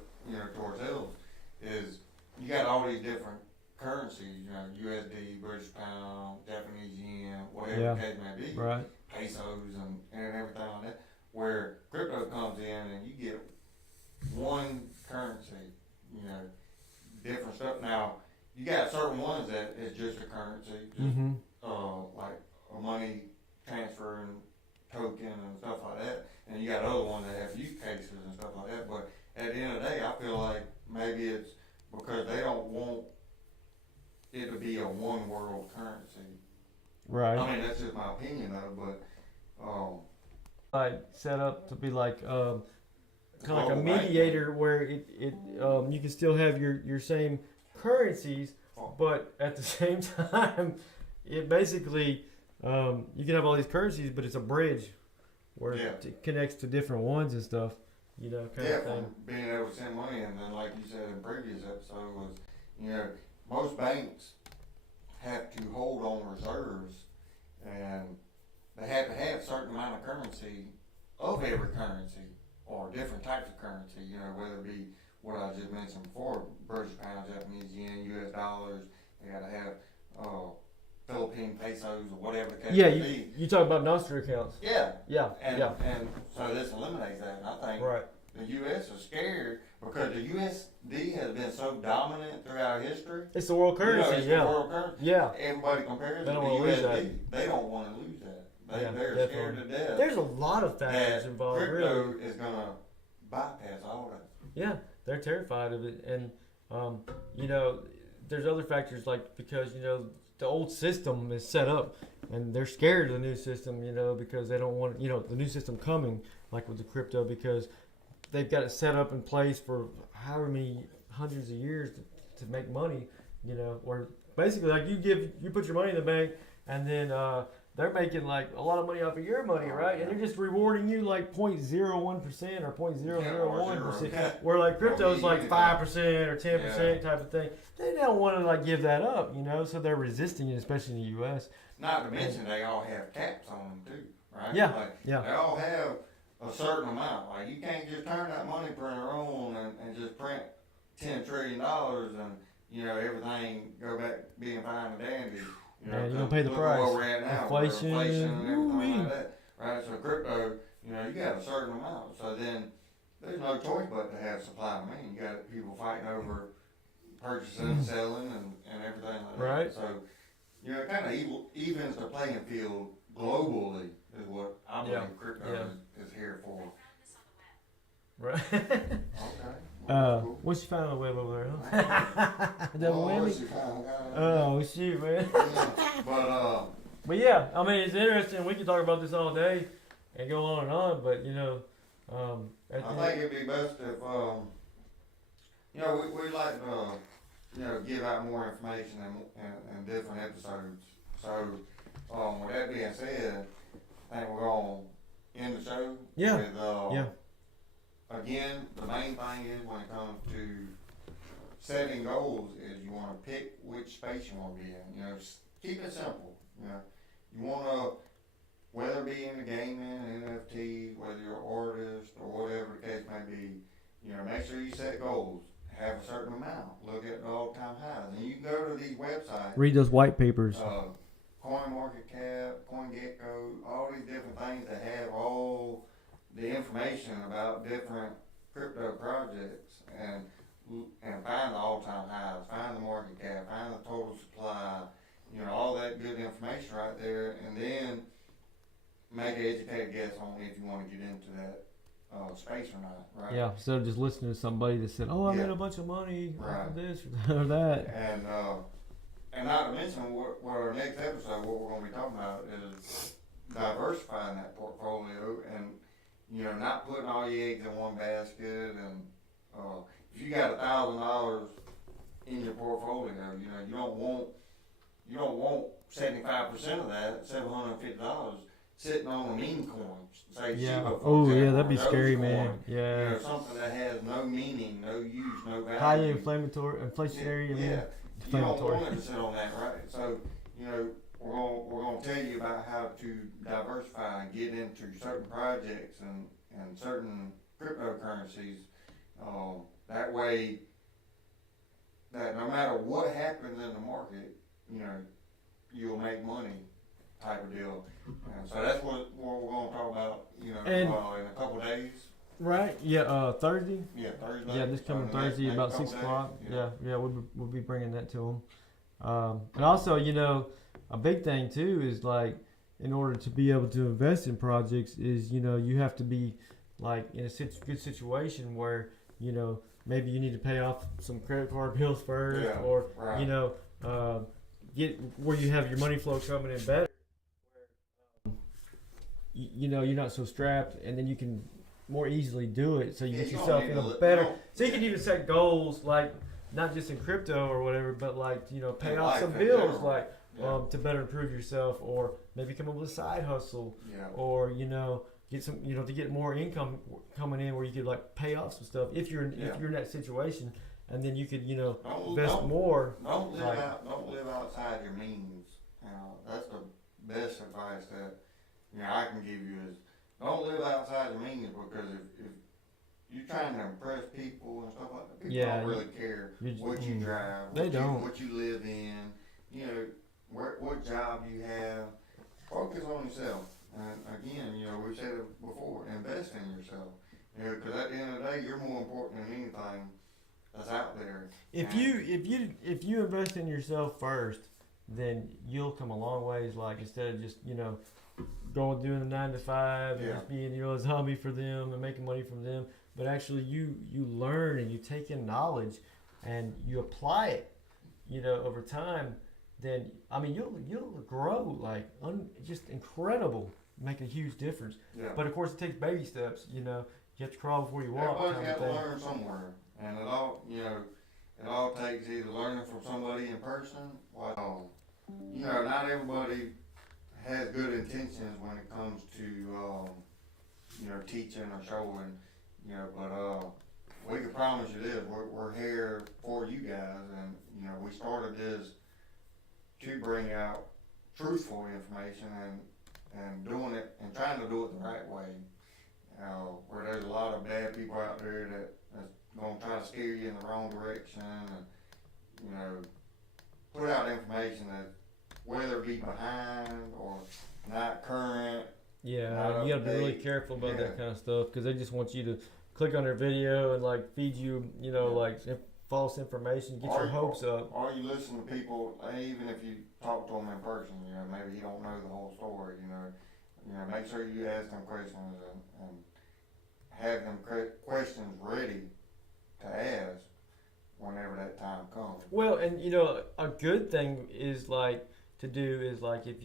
to ourselves, is you got all these different currencies, USD, British pound, Japanese yen, whatever Yeah. the case may be, right. pesos and everything like that, where crypto comes in and you get one currency, different stuff. Now, you got certain ones that is just a currency, just Mm-hmm. like a money transfer and token and stuff like that. And you got other ones that have use cases and stuff like that. But at the end of the day, I feel like maybe it's because they don't want it to be a one world currency. Right. I mean, that's just my opinion though, but Like set up to be like kind of like a global banking. mediator where you can still have your same currencies, but at the same time, it basically you can have all these currencies, but it's a bridge where it connects to different ones and stuff. Kind of thing. from being able to send money, and then like you said in previous episode was, most banks have to hold on reserves, and they have to have a certain amount of currency of every currency or different types of currency. Whether it be what I just mentioned before, British pound, Japanese yen, U.S. dollars. They got to have Philippine pesos or whatever the case Yeah, may be. you talk about Nostra accounts. Yeah. Yeah, And yeah, and so this eliminates that. And I think right. the U.S. is scared because the USD has been so dominant throughout history. It's the world currency. It's Yeah, the world currency. yeah. Everybody compares it They to don't the wanna lose USD. that. They don't want to lose that. Yeah, They're definitely. scared to death There's a lot of factors that involved. crypto Really. is going to bypass all that. Yeah, they're terrified of it, and there's other factors like because the old system is set up, and they're scared of the new system, because they don't want the new system coming like with the crypto because they've got it set up in place for however many hundreds of years to make money, or basically like you put your money in the bank and then they're making like a lot of money off of your money, right? And they're just rewarding you like 0.01% or 0.001%, where like crypto's like 5% or 10% type of thing. They don't want to like give that up, so they're resisting it, especially in the U.S. Not to mention they all have caps on them too, right? Yeah, Like, yeah. They all have a certain amount. Like you can't just turn that money printer on and just print $10 trillion and everything go back being fine and dandy. Man, you're gonna pay the look price. Where we're at now, Inflation, and everything woo-wee. like that. Right? So crypto, you got a certain amount. So then there's no choice but to have supply and demand. You got people fighting over purchasing and selling and everything like that. Right. So it kind of evens the playing field globally is what I believe crypto is here for. Right. Okay. What you find on the web over there, huh? Double whammy? Oh, Oh, shoot, man. but But yeah, I mean, it's interesting. We could talk about this all day and go on and on, but I think it'd be best if we like to give out more information in different episodes. So with that being said, I think we're gonna end the show. Yeah. With, Again, the main thing is when it comes to setting goals is you want to pick which space you want to be in. Keep it simple. You want to, whether it be in the gaming, NFT, whether you're an artist or whatever the case may be, make sure you set goals have a certain amount. Look at the all-time highs, and you can go to these websites. Read those white papers. CoinMarketCap, CoinGecko, all these different things that have all the information about different crypto projects, and find the all-time highs, find the market cap, find the total supply, all that good information right there, and then make an educated guess on if you want to get into that space or not, right? Yeah, instead of just listening to somebody that said, "Oh, I made a bunch of money off of this or that." And not to mention what our next episode, what we're going to be talking about is diversifying that portfolio, and not putting all your eggs in one basket. And if you got $1,000 in your portfolio, you don't want 75% of that, $750, sitting on a meme coin. Say Shiba, oh example, yeah, that'd be scary, coin, man. Yeah. Something that has no meaning, no use, no value. Highly inflationary. Yeah. You don't want it to sit on that, right? So, we're gonna tell you about how to diversify and get into certain projects and certain cryptocurrencies. That way, that no matter what happens in the market, you'll make money, type of deal. And so that's what we're gonna talk about, in a couple of days. Right. Yeah. Thursday. Yeah, Thursday. Yeah, this coming Thursday next about couple 6 o'clock. days. Yeah. We'll be bringing that to them. And also, a big thing too is like, in order to be able to invest in projects, is you have to be like in a good situation where maybe you need to pay off some credit card bills first, or right. Get where you have your money flow coming in better. You're not so strapped, and then you can more easily do it, so you get yourself in a better. So you can even set goals, like not just in crypto or whatever, but like pay off some bills, like to better improve yourself, or maybe come up with a side hustle, or get some to get more income coming in where you could like pay off some stuff if you're in that situation, and then you could invest more. Don't live outside your means. That's the best advice that I can give you is don't live outside your means, because if you're trying to impress people and stuff like that, people don't really care what you drive, what you live in, what job you have. Focus on yourself. And again, we've said it before, invest in yourself. Because at the end of the day, you're more important than anything that's out there. If you invest in yourself first, then you'll come a long ways. Like, instead of just going doing the 9 to 5 and just being a zombie for them and making money from them, but actually you learn and you take in knowledge and you apply it over time, then you'll grow like just incredible, make a huge difference. But of course it takes baby steps. You have to crawl before you walk. Everybody's got to learn somewhere, and it all takes either learning from somebody in person. Not everybody has good intentions when it comes to teaching or showing, but we can promise you this: we're here for you guys, and we started this to bring out truthful information and doing it and trying to do it the right way. Where there's a lot of bad people out there that's gonna try to steer you in the wrong direction, and put out information that, whether it be behind or not current. Yeah, you gotta be really careful about that kind of stuff, because they just want you to click on their video and like feed you, like false information, get your hopes up. Or you listen to people, even if you talk to them in person, maybe you don't know the whole story. Make sure you ask them questions and have them questions ready to ask whenever that time comes. Well, and a good thing is like to do is like, if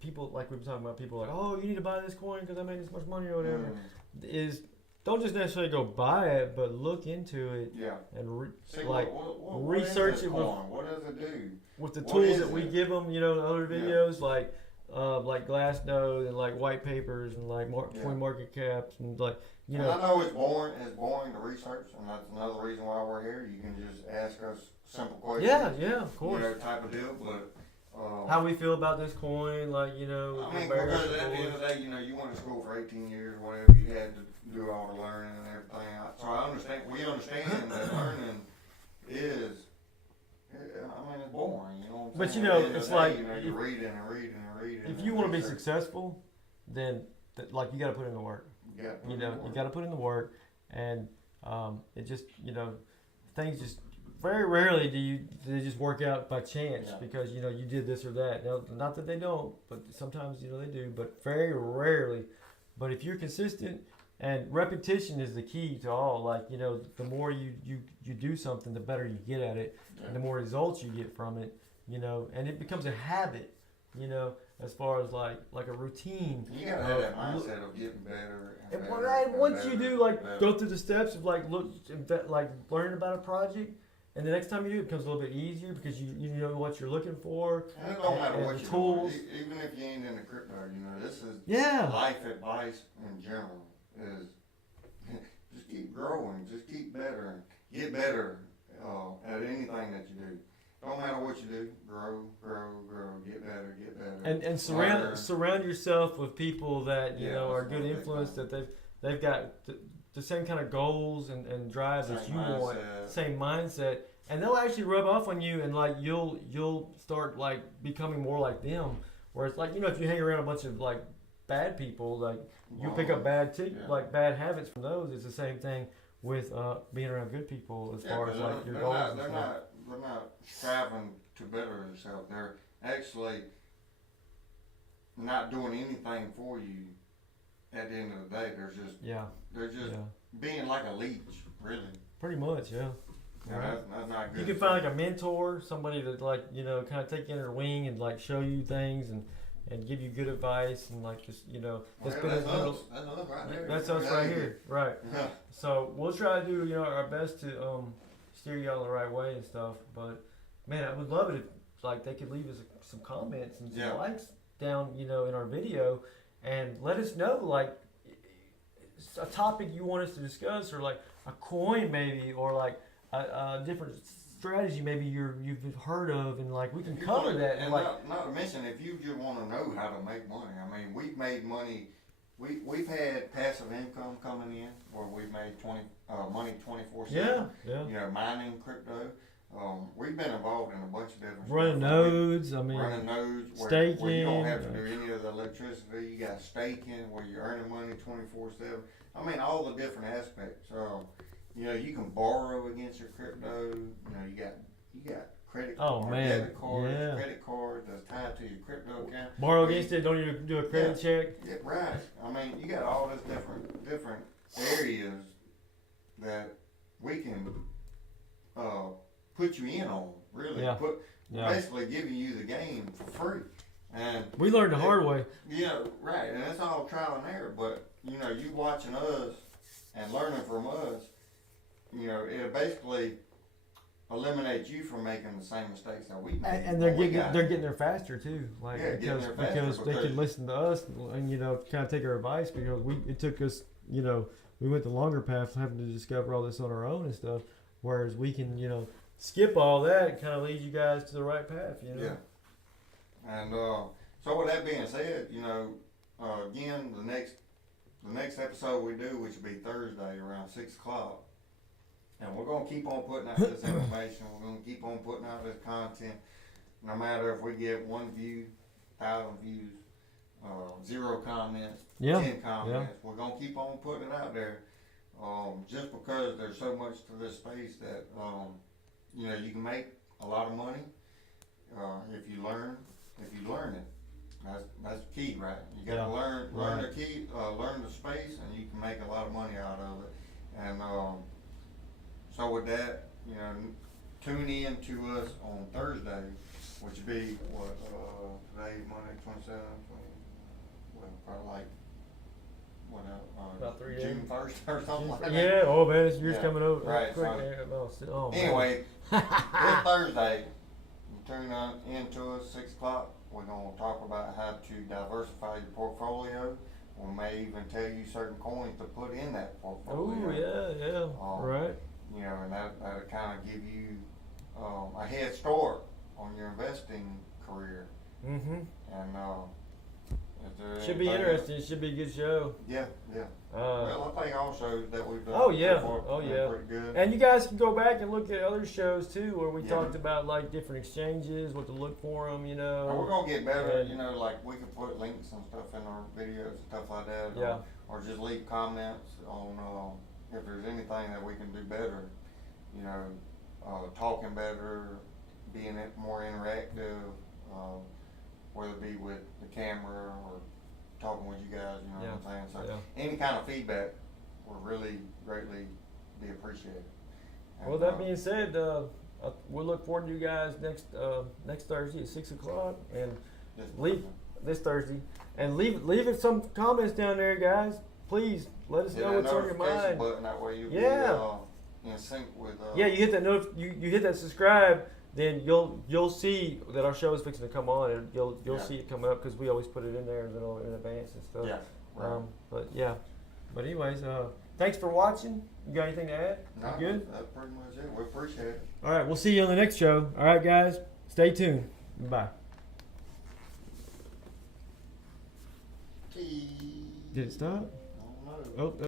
people like we were talking about, people like, oh, you need to buy this coin because I made this much money or whatever, is don't just necessarily go buy it, but look into it and research it. What does it do? With the tools that we give them, in other videos, like Glassnode and like white papers and like coin market caps and like And I know it's boring to research, and that's another reason why we're here. You can just ask us simple questions. Yeah, of course. Type of deal, but. How we feel about this coin, like because at the end of the day, you went to school for 18 years, whatever. You had to do all the learning and everything. So we understand that learning is, I mean, it's boring, you know what I'm But, saying? you know, At the end of it's the day, like, you know, you're reading and reading and reading. if and you want to be research. successful, then like you got to put in the work. Yeah. You know, you got to put in the work, and it just, you know, things just very rarely do they just work out by chance Yeah. because, you know, you did this or that. Now, not that they don't, but sometimes, you know, they do, but very rarely. But if you're consistent, and repetition is the key to all, like, you know, the more you do something, the better you get at it, Yeah. and the more results you get from it, you know, and it becomes a habit, you know, as far as like a routine. You gotta have that mindset of getting better. And And better right, and once better you do and like better. go through the steps of like learning about a project, and the next time you do it becomes a little bit easier because you know what you're looking for. And it don't matter and what the you're tools. doing, even if you ain't into crypto, you know, this is Yeah. life advice in general is just keep growing, just keep better, and get better at anything that you do. Don't matter what you do, grow, get better. And Learn. surround yourself with people that you Yeah, know are that's good one big influence, thing. that they've got the same kind of goals and drive that Same you want, mindset. same mindset, and they'll actually rub off on you, and like you'll start like becoming more like them. Where it's like, you know, if you hang around a bunch of like bad people, like you pick up bad Yeah. like bad habits from those. It's the same thing with being around good people as far as like your goals and they're stuff. not striving to better themselves. They're actually not doing anything for you. At the end of the day, Yeah, they're just yeah, being like a leech, really. pretty much, yeah. And Right. that's not good. You can find like a mentor, somebody that like, you know, kind of take you under their wing and like show you things and give you good advice and like just, you know, Well, been that's a little. us. That's us right there. That's us right here, right? Yeah. So we'll try to do, you know, our best to steer y'all the right way and stuff. But man, I would love it if like they could leave us some comments and some Yeah. likes down, you know, in our video, and let us know like a topic you want us to discuss, or like a coin maybe, or like a different strategy maybe you've heard of, and like we can If you cover wanna- that. And Like, not to mention, if you just want to know how to make money, I mean, we've made money. We've had passive income coming in where we've made money 24/7. yeah, You know, mining crypto. We've been involved in a bunch of different running stuff. nodes. I mean, Running nodes where you don't have to staking, do any of the electricity. You got staking where you're earning money 24/7. I mean, all the different aspects. You know, you can borrow against your crypto. You know, you got credit Oh, card, man. debit cards, Yeah. credit card that's tied to your crypto account. borrow Where against it. Don't even do a credit check. Yeah, right. I mean, you got all this different areas that we can put you in on. Really, Yeah. Yeah. basically giving you the game for free. And We learned the hard way. yeah, right, and it's all trial and error. But you know, you watching us and learning from us, you know, it'll basically eliminate you from making the same mistakes that we made. And they're getting there faster too, like Yeah, getting because there faster because they because- can listen to us and you know kind of take our advice, because it took us, you know, we went the longer path having to discover all this on our own and stuff, whereas we can, you know, skip all that and kind of lead you guys to the right path, you know. Yeah. And so with that being said, you know, again, the next episode we do, which will be Thursday around 6 o'clock, and we're gonna keep on putting out this information. We're gonna keep on putting out this content, no matter if we get 1 view, 1,000 views, 0 comments, Yeah, 10 comments. We're gonna keep on putting it out there, just because there's so much to this space that you know, you can make a lot of money if you learn it. That's the key, right? You got to learn Right. the key, learn the space, and you can make a lot of money out of it. And so with that, you know, tune in to us on Thursday, which would be what today, Monday, 27th. Well, probably like About 3 June days. 1st or something like that. Yeah. Oh man, it's yours Yeah. coming over Right, quick. so- Man. Oh, man. Anyway, this Thursday, tune into us 6 o'clock. We're gonna talk about how to diversify your portfolio. We may even tell you certain coins to put in that portfolio. Oh yeah, right. You know, and that'll kind of give you a head start on your investing career. Mm-hmm. And it's Should be anything. interesting. It should be a good show. Yeah, yeah. Well, I think all shows that we've done. Oh yeah, so far oh have yeah. been pretty good. And you guys can go back and look at other shows too, where we Yeah. talked about like different exchanges, what to look for them, you know. And we're gonna get better, And- you know, like we can put links and stuff in our videos and stuff like that. Yeah. Or just leave comments on, if there's anything that we can do better, you know, talking better, being more interactive, whether it be with the camera or talking with you guys, you know what I'm saying? So any kind of feedback will really greatly be appreciated. And, Well, that being said, we'll look forward to you guys next Thursday at 6 o'clock, and leave this Thursday, and leave us some comments down there, guys. Please let us hit know that what's on your notification mind. button, that way you'll Yeah. be in sync with. Yeah, you hit that you hit that subscribe, then you'll see that our show is fixing to come on, and you'll Yeah. see it come up because we always put it in there in advance and stuff. Yeah. Right. But anyways, thanks for watching. You got anything to add? No, You good? that's pretty much it. We appreciate it. All right, we'll see you on the next show. All right, guys, stay tuned. Bye. Did it stop? I don't know. Oh.